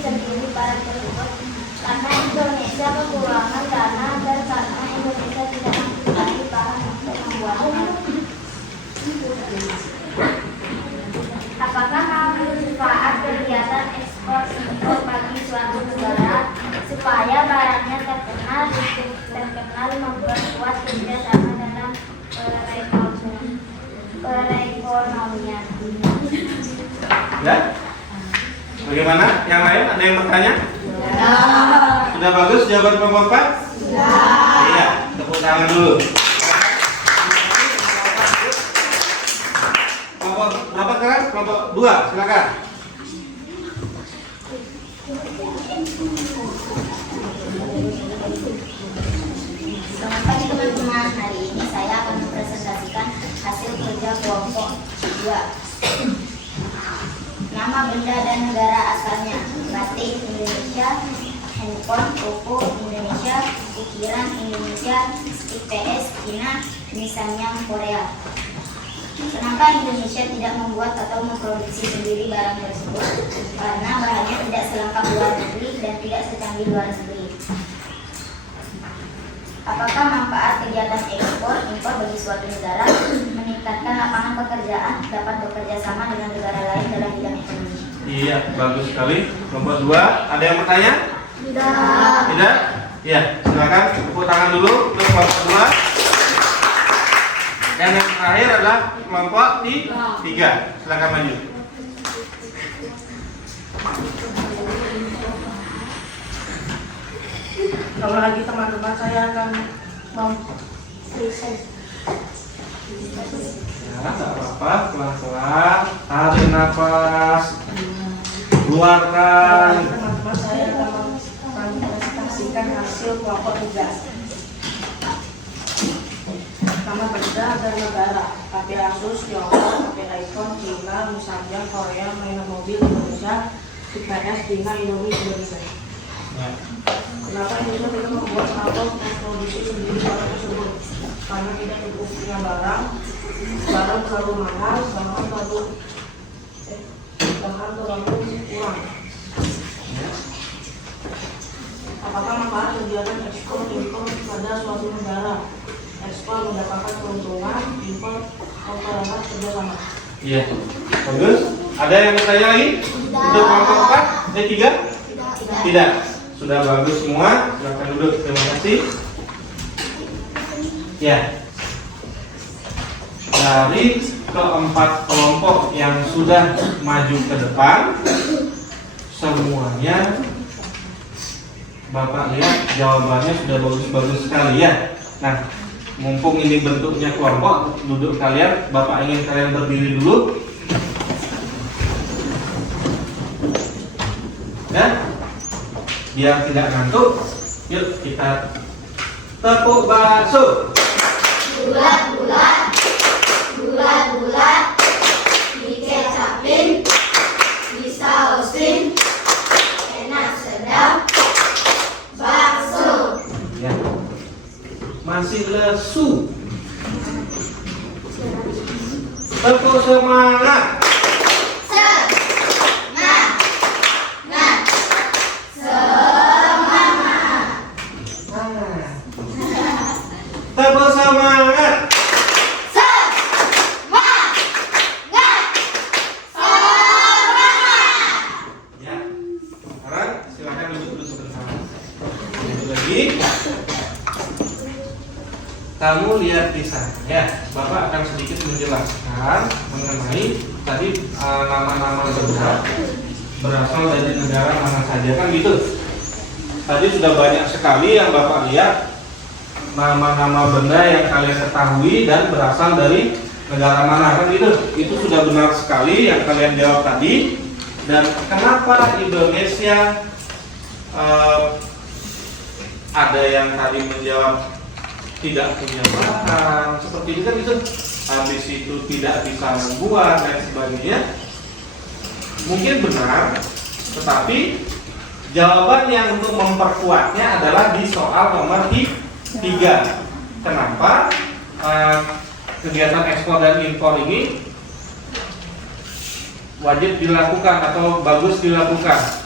sendiri barang tersebut? Karena Indonesia kekurangan dana dan karena Indonesia tidak mempunyai bahan untuk membuatnya. Apakah manfaat kegiatan ekspor impor bagi suatu negara? Supaya barangnya terkenal memperkuat kerjasama dalam perekonomian. Ya. Bagaimana? Yang lain ada yang bertanya? Sudah bagus jawaban kelompok 4? Iya, tepuk tangan dulu. Kelompok berapa sekarang? Kelompok 2, silakan. Selamat pagi teman-teman, hari ini saya akan mempresentasikan hasil kerja kelompok 2. Nama benda dan negara asalnya. Batik Indonesia, handphone Oppo Indonesia, ukiran Indonesia, IPS Cina, misalnya Korea. Kenapa Indonesia tidak membuat atau memproduksi sendiri barang tersebut? Karena bahannya tidak selengkap luar negeri dan tidak secanggih luar negeri. Apakah manfaat kegiatan ekspor impor bagi suatu negara? Meningkatkan lapangan pekerjaan, dapat bekerja sama dengan negara lain dalam bidang ekonomi. Iya, bagus sekali. Kelompok 2, ada yang bertanya? Tidak? Iya, silakan tepuk tangan dulu untuk kelompok 2. Dan yang terakhir adalah kelompok 3. Silakan maju. Kalau lagi teman-teman saya akan mempresentasikan. Ya, tidak apa-apa, pelan-pelan. Tarik nafas, keluarkan. Teman-teman saya akan mempresentasikan hasil kelompok 3. Nama benda dan negara. HP Asus, Tiongkok, HP iPhone, Cina, misalnya Korea, mainan mobil Indonesia, IPS Cina, Indonesia. Ya. Kenapa Indonesia tidak membuat atau memproduksi sendiri barang tersebut? Karena tidak cukupnya barang terlalu mahal, bahan terlalu kurang. Apakah manfaat kegiatan ekspor impor pada suatu negara? Ekspor mendapatkan keuntungan, impor mempererat kerjasama. Iya, bagus. Ada yang bertanya lagi? Untuk kelompok 4? 3? Tidak. Sudah bagus semua. Silakan duduk. Terima kasih. Ya. dari keempat kelompok yang sudah maju ke depan, semuanya Bapak lihat jawabannya sudah bagus-bagus sekali ya. Nah, mumpung ini bentuknya kelompok, duduk kalian, Bapak ingin kalian berdiri dulu. Ya, biar tidak ngantuk. Yuk kita tepuk bakso. Bulat-bulat, bulat-bulat, dikecapin, disausin, enak sedap, bakso. Ya. Masih lesu. Tepuk semangat. Tepuk semangat. Ya. Sekarang silakan duduk sebentar. Duduk lagi. Kamu lihat di sana ya. Bapak akan sedikit menjelaskan mengenai tadi nama-nama benda berasal dari negara mana saja kan gitu. Tadi sudah banyak sekali yang Bapak lihat nama-nama benda yang kalian ketahui dan berasal dari negara mana kan gitu. Itu sudah benar sekali yang kalian jawab tadi. Dan kenapa Indonesia ada yang tadi menjawab tidak punya bahan seperti itu kan gitu, habis itu tidak bisa membuat dan sebagainya, mungkin benar, tetapi jawaban yang untuk memperkuatnya adalah di soal nomor 3. Kenapa kegiatan ekspor dan impor ini wajib dilakukan atau bagus dilakukan?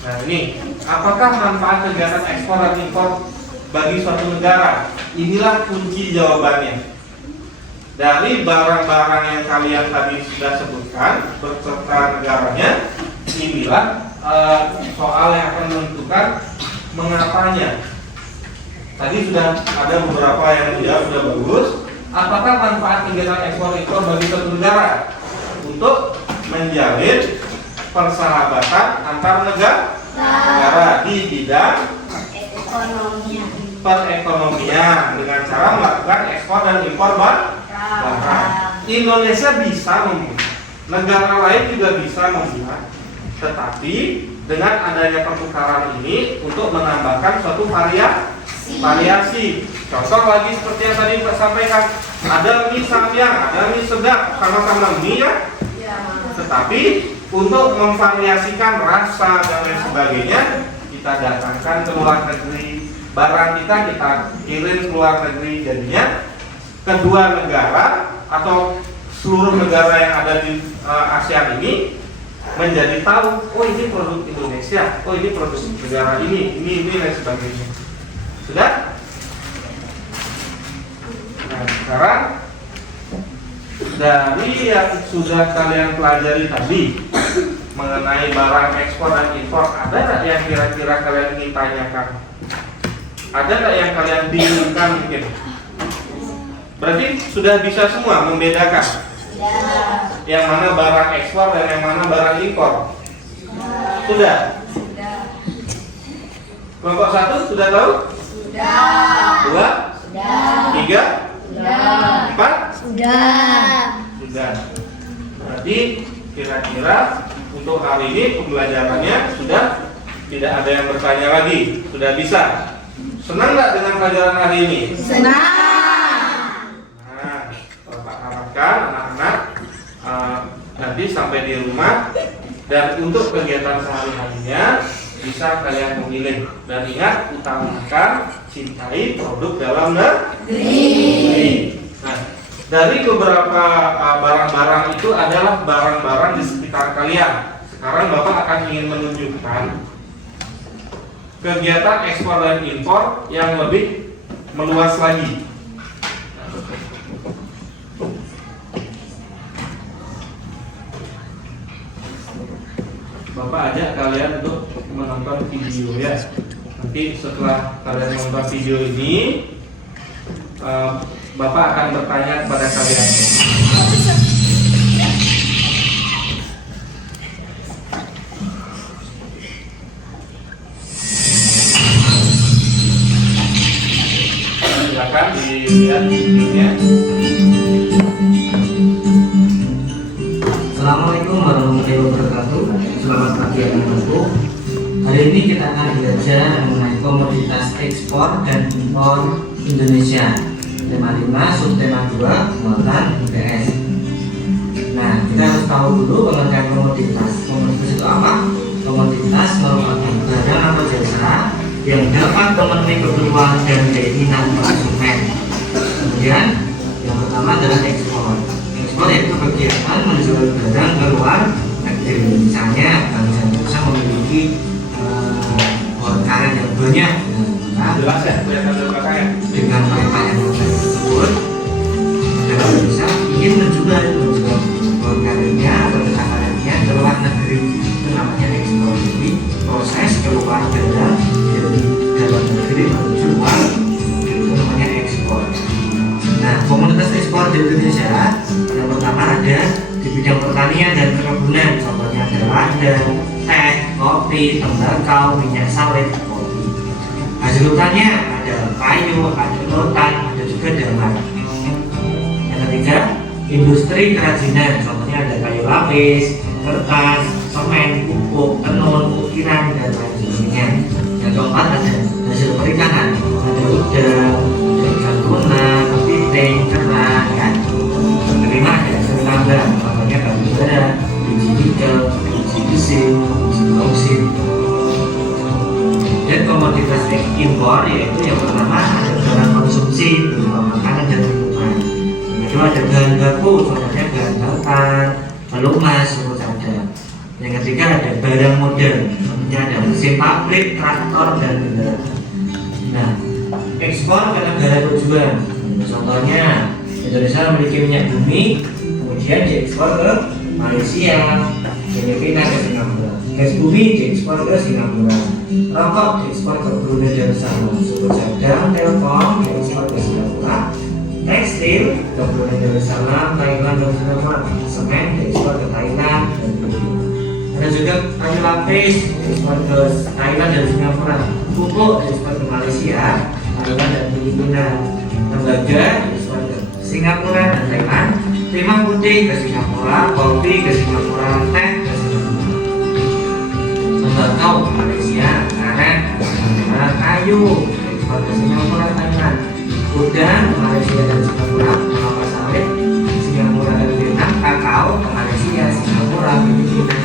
Nah ini, apakah manfaat kegiatan ekspor dan impor bagi suatu negara? Inilah kunci jawabannya. Dari barang-barang yang kalian tadi sudah sebutkan beserta negaranya, inilah soal yang akan menentukan mengapanya. Tadi sudah ada beberapa yang menjawab sudah bagus. Apakah manfaat kegiatan ekspor impor bagi suatu negara? Untuk menjalin persahabatan antar negara di bidang perekonomian dengan cara melakukan ekspor dan impor barang. Indonesia bisa membuat, negara lain juga bisa membuat, tetapi dengan adanya pertukaran ini untuk menambahkan suatu variasi. Contoh lagi seperti yang tadi Pak sampaikan, ada mie samyang, ada mie sedap, sama-sama mie ya. Tetapi untuk memvariasikan rasa dan lain sebagainya, kita datangkan ke luar negeri, barang kita kirim ke luar negeri. Jadinya kedua negara atau seluruh negara yang ada di ASEAN ini menjadi tahu, oh ini produk Indonesia, oh ini produk negara ini dan sebagainya. Sudah? Nah sekarang dari yang sudah kalian pelajari tadi mengenai barang ekspor dan impor, ada nggak yang kira-kira kalian ingin tanyakan? Ada nggak yang kalian bingungkan mungkin? Berarti sudah bisa semua membedakan yang mana barang ekspor dan yang mana barang impor? Sudah? Kelompok 1 sudah tahu? Sudah. 2? Sudah. 3? 4? Sudah. Berarti kira-kira untuk hari ini pembelajarannya sudah tidak ada yang bertanya lagi, sudah bisa. Senang nggak dengan pelajaran hari ini? Senang. Nah, Bapak harapkan anak-anak nanti sampai di rumah dan untuk kegiatan sehari-harinya bisa kalian memilih, dan ingat utamakan cintai produk dalam negeri. Nah, dari beberapa barang-barang itu adalah barang-barang di sekitar kalian. Sekarang Bapak akan ingin menunjukkan kegiatan ekspor dan impor yang lebih meluas lagi. Bapak ajak kalian untuk menonton video ya. Nanti setelah kalian menonton video ini, Bapak akan bertanya kepada kalian. Silakan dilihat videonya. Assalamualaikum warahmatullahi wabarakatuh. Selamat pagi anak-anakku. Hari ini kita akan belajar mengenai komoditas ekspor dan impor Indonesia. Tema 5, subtema 2, muatan UTS. Nah, kita harus tahu dulu pengertian komoditas. Komoditas itu apa? Komoditas merupakan barang atau jasa yang dapat memenuhi kebutuhan dan keinginan konsumen. Kemudian yang pertama adalah ekspor. Ekspor yaitu kegiatan menjual barang ke luar negeri. Misalnya Bank Indonesia memiliki karet yang banyak, Jelas ya, kelihatan dari belakangnya. dengan mereka yang tersebut, Bank Indonesia ingin menjual karetnya atau karetnya ke luar negeri. Itu namanya ekspor. Jadi proses keluar barang dari dalam negeri menuju luar itu namanya ekspor. Nah, komoditas ekspor di Indonesia yang pertama ada di bidang pertanian dan perkebunan. Contohnya adalah teh, kopi, tembakau, minyak sawit, kopi. Hasil hutannya ada kayu, ada rotan, ada juga daun. Yang ketiga, industri kerajinan. Contohnya ada kayu lapis, kertas, semen, pupuk, tenun, ukiran, dan lain sebagainya. Yang keempat ada hasil perikanan. Ada udang, ada ikan tuna, kepiting, kerang, ya. Yang kelima ada hasil tambang. Contohnya batu bara, biji nikel, biji besi, biji bauksit. Dan komoditas impor yaitu yang pertama ada barang konsumsi berupa makanan dan minuman. Yang kedua ada bahan baku, contohnya bahan bakar, pelumas, sebut saja. Yang ketiga ada barang modern, contohnya ada mesin pabrik, traktor, dan kendaraan. Nah, ekspor ke negara tujuan. Contohnya Indonesia memiliki minyak bumi, kemudian diekspor ke Malaysia, Filipina, dan Singapura. Gas bumi diekspor ke Singapura. Rokok diekspor ke Brunei Darussalam. Suku cadang, Telkom diekspor ke Singapura. Tekstil ke Brunei Darussalam, Thailand, dan Singapura. Semen diekspor ke Thailand dan Filipina. Ada juga kayu lapis diekspor ke Thailand dan Singapura. Pupuk diekspor ke Malaysia, Thailand, dan Filipina. Tembaga diekspor ke Singapura dan Thailand. Timah putih ke Singapura, kopi ke Singapura, teh ke Singapura. Tembakau ke Malaysia, karet ke Singapura, kayu ekspor ke Singapura, Thailand. Udang ke Malaysia dan Singapura, kelapa sawit Singapura dan Vietnam, kakao ke Malaysia, Singapura, Filipina.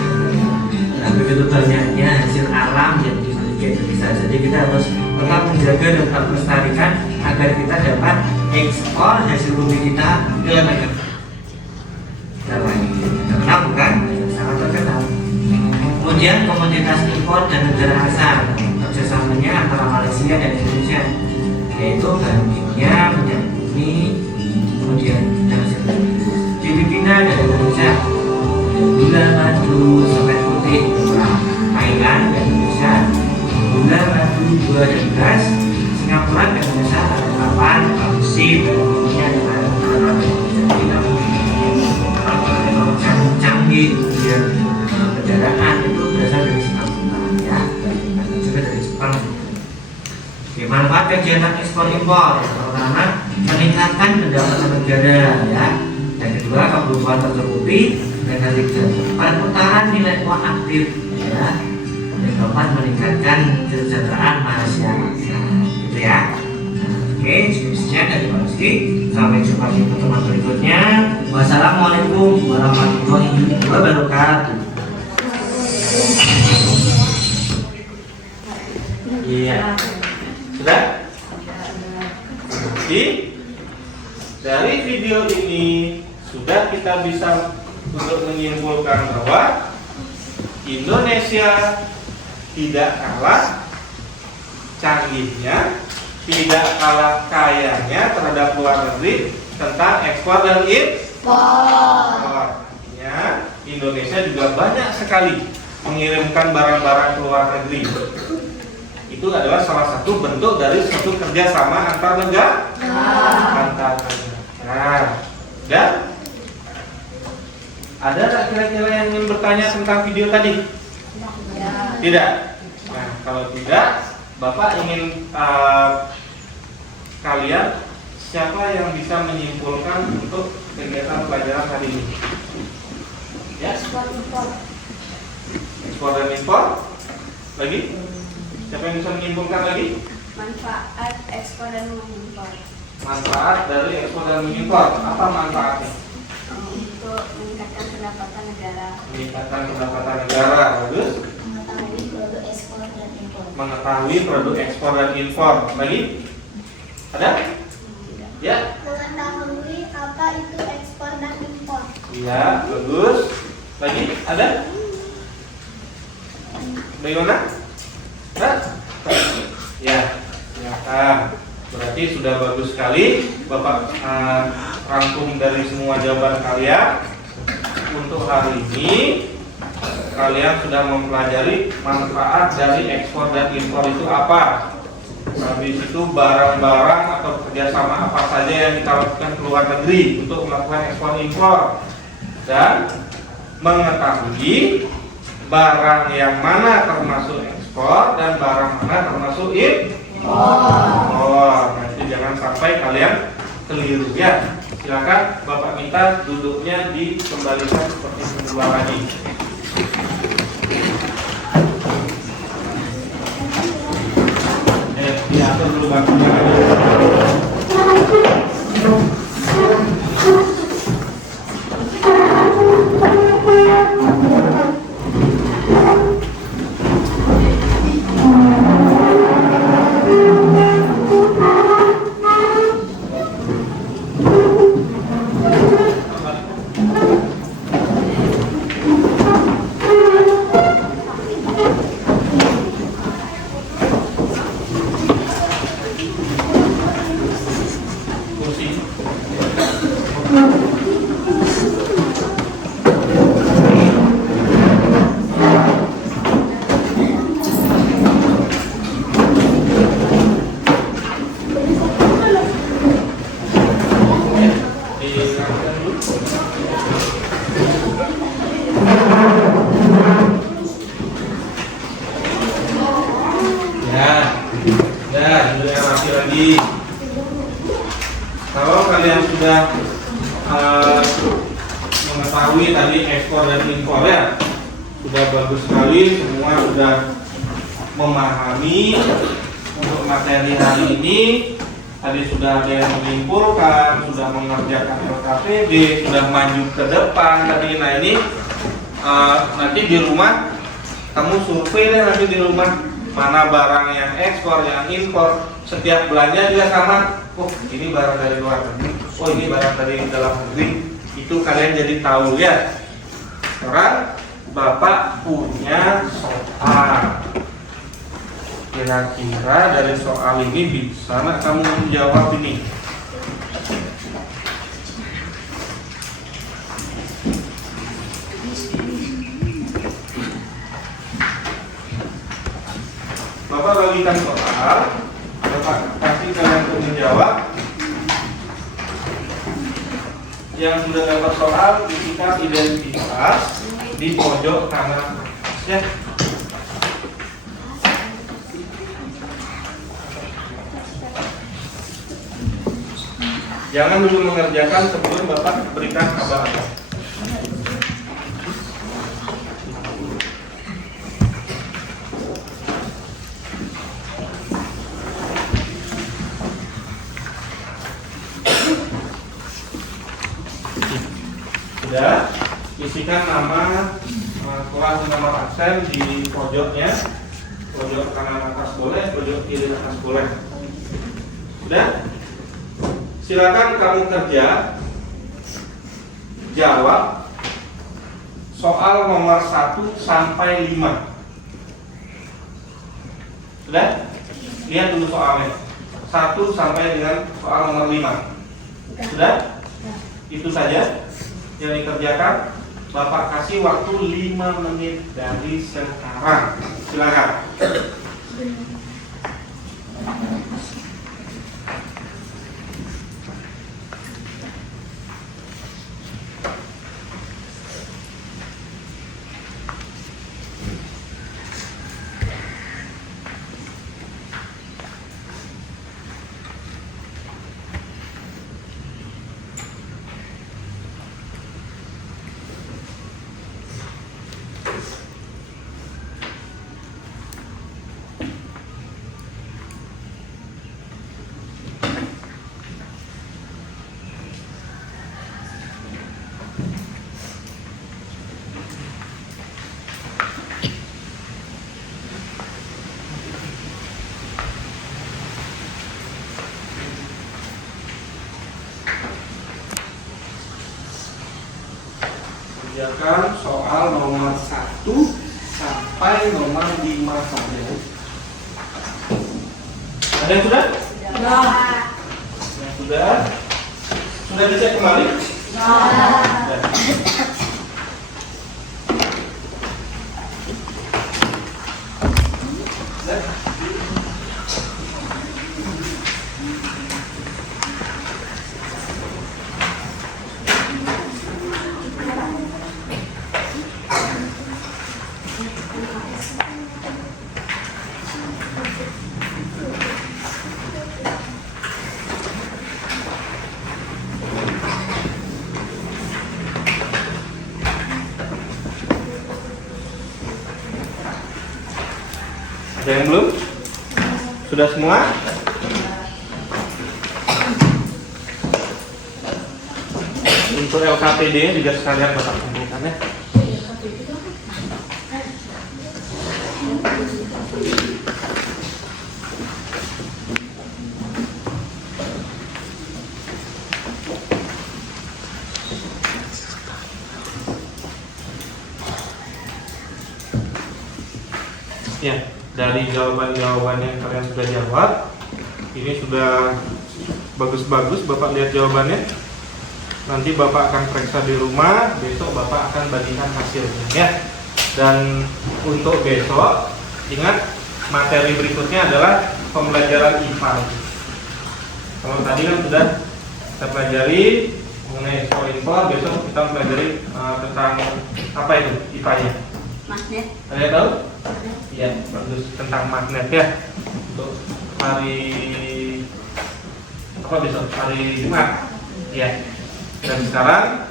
Nah, begitu banyaknya hasil alam yang dimiliki Indonesia. Jadi kita harus tetap menjaga dan tetap melestarikan agar kita dapat ekspor hasil bumi kita ke negara lain. Terkenal bukan? Sangat terkenal. Kemudian komoditas impor dan negara asal, kerjasamanya antara Malaysia dan Indonesia, yaitu bahan kimia, minyak bumi, kemudian dan hasil Filipina dan Indonesia, gula, madu, semen putih, Thailand dan Indonesia, gula, madu, buah dan gas. Singapura dan Indonesia ada kapan, bauxit, minyak dan canggih, kemudian kendaraan itu berasal dari Singapura, ya, dan juga dari Jepang. Oke, manfaat kegiatan ekspor impor yang pertama meningkatkan pendapatan negara, ya. Yang kedua kebutuhan tercukupi, dan ketiga perputaran nilai uang aktif, ya. Yang keempat meningkatkan kesejahteraan masyarakat, gitu ya. Oke, sekian dari Pak Rizky. Sampai jumpa di pertemuan berikutnya. Wassalamualaikum warahmatullahi wabarakatuh. Iya. Sudah? Jadi dari video ini sudah kita bisa untuk menyimpulkan bahwa Indonesia tidak kalah canggihnya, tidak kalah kayanya terhadap luar negeri tentang ekspor dan impor. Artinya Indonesia juga banyak sekali mengirimkan barang-barang ke luar negeri. Itu itu adalah salah satu bentuk dari suatu kerjasama antar negara. Antar negara. Nah, dan ada tak kira-kira yang ingin bertanya tentang video tadi? Tidak. Nah, kalau tidak, Bapak ingin kalian siapa yang bisa menyimpulkan untuk kegiatan pelajaran hari ini? Ya, ekspor dan impor. Lagi? Siapa yang bisa menyimpulkan lagi? Manfaat ekspor dan mengimpor. Manfaat dari ekspor dan mengimpor. Apa manfaatnya? Untuk meningkatkan pendapatan negara. Meningkatkan pendapatan negara. Bagus. Mengetahui produk ekspor dan impor. Mengetahui produk ekspor dan impor. Lagi? Ada? Ya. Mengetahui apa itu ekspor dan impor. Iya, bagus. Lagi? Ada? Bagaimana? Ada? Ya. Silakan. Berarti sudah bagus sekali. Bapak rangkum dari semua jawaban kalian. Untuk hari ini kalian sudah mempelajari manfaat dari ekspor dan impor itu apa. Habis itu barang-barang atau kerjasama apa saja yang kita lakukan ke luar negeri untuk melakukan ekspor impor, dan mengetahui barang yang mana termasuk ekspor dan barang mana termasuk impor. Nanti jangan sampai kalian keliru ya. Silakan Bapak minta duduknya dikembalikan seperti semula lagi. Diatur dulu bangkunya lagi. Kalau kalian sudah mengetahui tadi ekspor dan impor ya, sudah bagus sekali, semua sudah memahami untuk materi hari ini. Tadi sudah ada yang menyimpulkan, sudah mengerjakan LKPD, sudah maju ke depan tadi. Nah ini nanti di rumah kamu survei deh nanti di rumah, mana barang yang ekspor, yang impor. Setiap belanja juga sama. Oh ini barang dari luar negeri, oh ini barang dari dalam negeri. Itu kalian jadi tahu ya. Sekarang Bapak punya soal. Kira-kira dari soal ini bisa nggak kamu menjawab ini? Bapak bagikan soal, Bapak kasih kalian untuk menjawab. Yang sudah dapat soal disikat identitas di pojok kanan atas ya. Jangan dulu mengerjakan sebelum Bapak berikan kabar. Sudah, isikan nama kelas, nama absen di pojoknya. Pojok kanan atas boleh, pojok kiri atas boleh. Sudah? Silakan kamu kerja jawab soal nomor 1 sampai 5. Sudah? Lihat dulu soalnya 1 sampai dengan soal nomor 5. Sudah? Itu saja yang dikerjakan. Bapak kasih waktu 5 menit dari sekarang. Silakan. kerjakan soal nomor 1 sampai nomor 5 saja. Ada yang sudah? Yang sudah? Sudah dicek kembali? Sudah. Ada yang belum? Sudah semua? Untuk LKPD juga sekalian Bapak kumpulkan ya. Ya, dari jawaban-jawaban yang kalian sudah jawab, ini sudah bagus-bagus. Bapak lihat jawabannya. Nanti Bapak akan periksa di rumah. Besok Bapak akan bagikan hasilnya ya. Dan untuk besok, ingat materi berikutnya adalah pembelajaran IPA. Kalau tadi kan sudah kita pelajari mengenai ekspor-impor, besok kita pelajari tentang apa itu IPA-nya. Magnet. Kalian tahu? Iya, bagus, tentang magnet ya. Untuk hari apa besok? Hari Jumat. Iya. Dan sekarang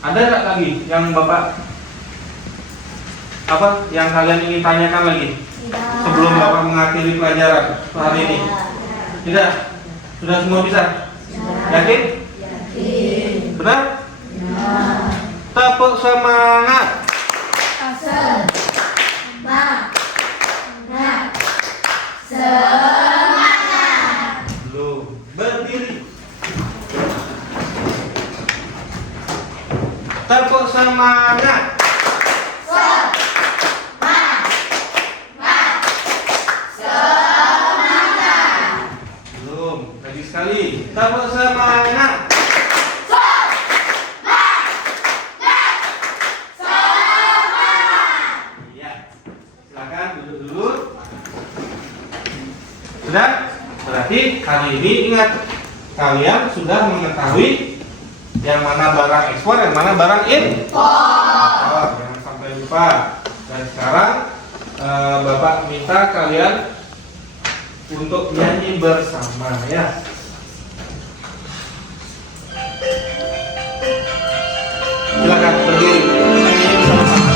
ada nggak lagi yang Bapak apa yang kalian ingin tanyakan lagi sebelum Bapak mengakhiri pelajaran hari ini? Tidak? Sudah semua bisa? Yakin? Benar? Tepuk semangat. Belum. Berdiri. Tepuk semangat. Belum. Lagi sekali. Tepuk semangat. Iya. Silakan duduk dulu. Sudah? Berarti hari ini ingat, kalian sudah mengetahui yang mana barang ekspor, yang mana barang impor. Jangan sampai lupa. Dan sekarang Bapak minta kalian untuk nyanyi bersama ya. Silakan berdiri. Nyanyi bersama-sama.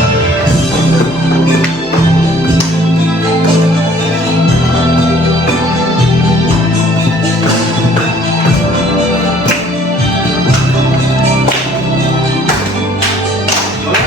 Tuhan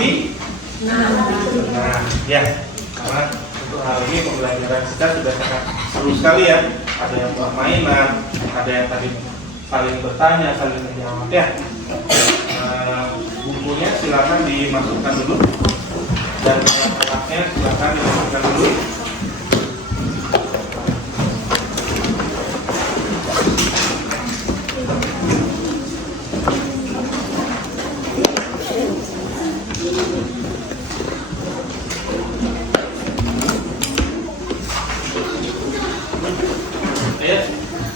rapi? Nah, ya, karena untuk hari ini pembelajaran kita sudah sangat seru sekali ya. Ada yang buat mainan, ada yang tadi saling bertanya, saling menjawab ya. Bukunya silakan dimasukkan dulu dan alatnya silakan dimasukkan dulu.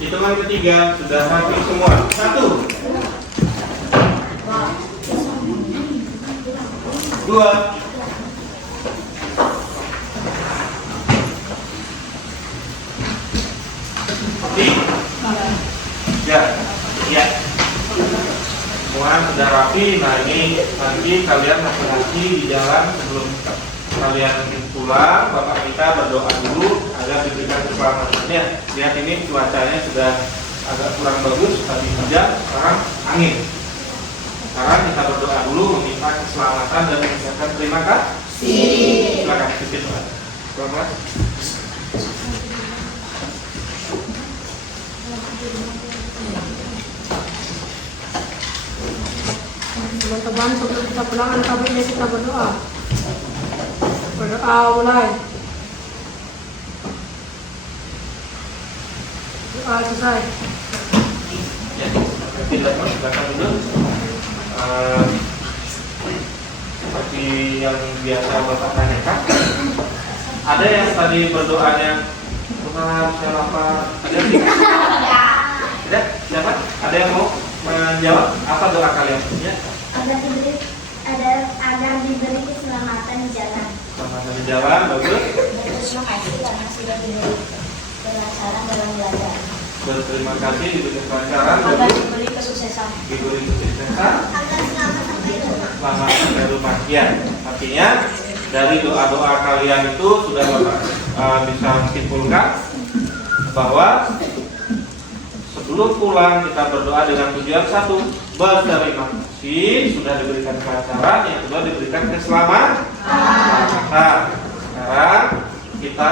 Hitungan ketiga sudah rapi semua. 1, 2, 3, ya. Semua sudah rapi. Nah ini nanti kalian hati-hati di jalan sebelum kalian pulang. Bapak kita berdoa dulu agar diberikan keselamatannya. Lihat ini cuacanya sudah agak kurang bagus, tadi hujan, sekarang angin. Sekarang kita berdoa dulu meminta keselamatan dan mengucapkan terima kasih. Silakan sedikit Pak. Teman-teman, sebelum kita pulang, kami kita berdoa. Berdoa mulai. Doa selesai. Ya, tidak silakan dulu. Seperti yang biasa Bapak tanyakan, ada yang tadi berdoanya Tuhan siapa? Ada sih? Ada? Siapa? Ada yang mau menjawab? Apa doa kalian? Ya. Agar diberi keselamatan di jalan. Keselamatan di jalan, bagus. Terima kasih karena sudah diberi kelancaran dalam belajar. Berterima kasih diberi kelancaran, Agar bagus. diberi kesuksesan. Diberi kesuksesan. Agar selamat sampai rumah. Selamat sampai rumah. Ya, artinya dari doa-doa kalian itu sudah Bapak bisa simpulkan bahwa sebelum pulang kita berdoa dengan tujuan satu, berterima kasih sudah diberikan kelancaran, yang kedua diberikan keselamatan. Sekarang kita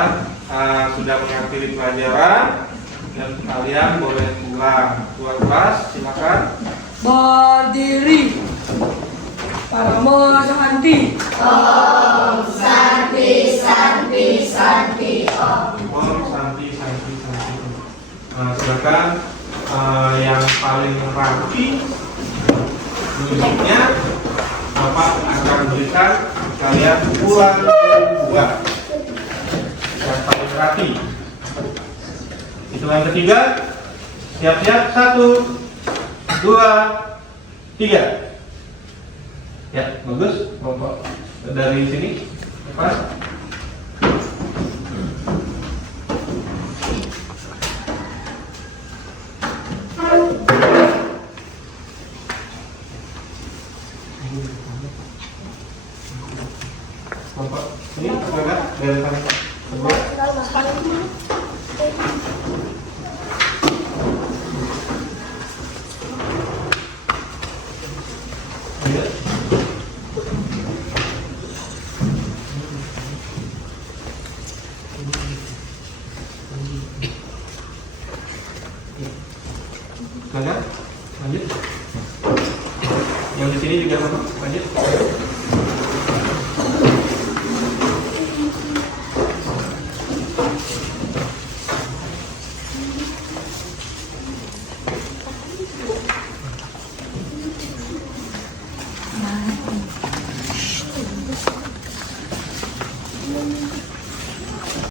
sudah mengakhiri pelajaran dan kalian boleh pulang. Tuan kelas silakan Berdiri. Paramo Santi. Om Santi Santi Santi Om. Om Santi Santi Santi. Silakan yang paling rapi duduknya Bapak akan berikan kalian pulang dua yang paling rapi. Hitungan ketiga, siap-siap 1, 2, 3. Ya, bagus. Bapak dari sini, pas. Bapak, ini agak dari sebelah. Silakan, lanjut. Yang di sini juga sama, lanjut.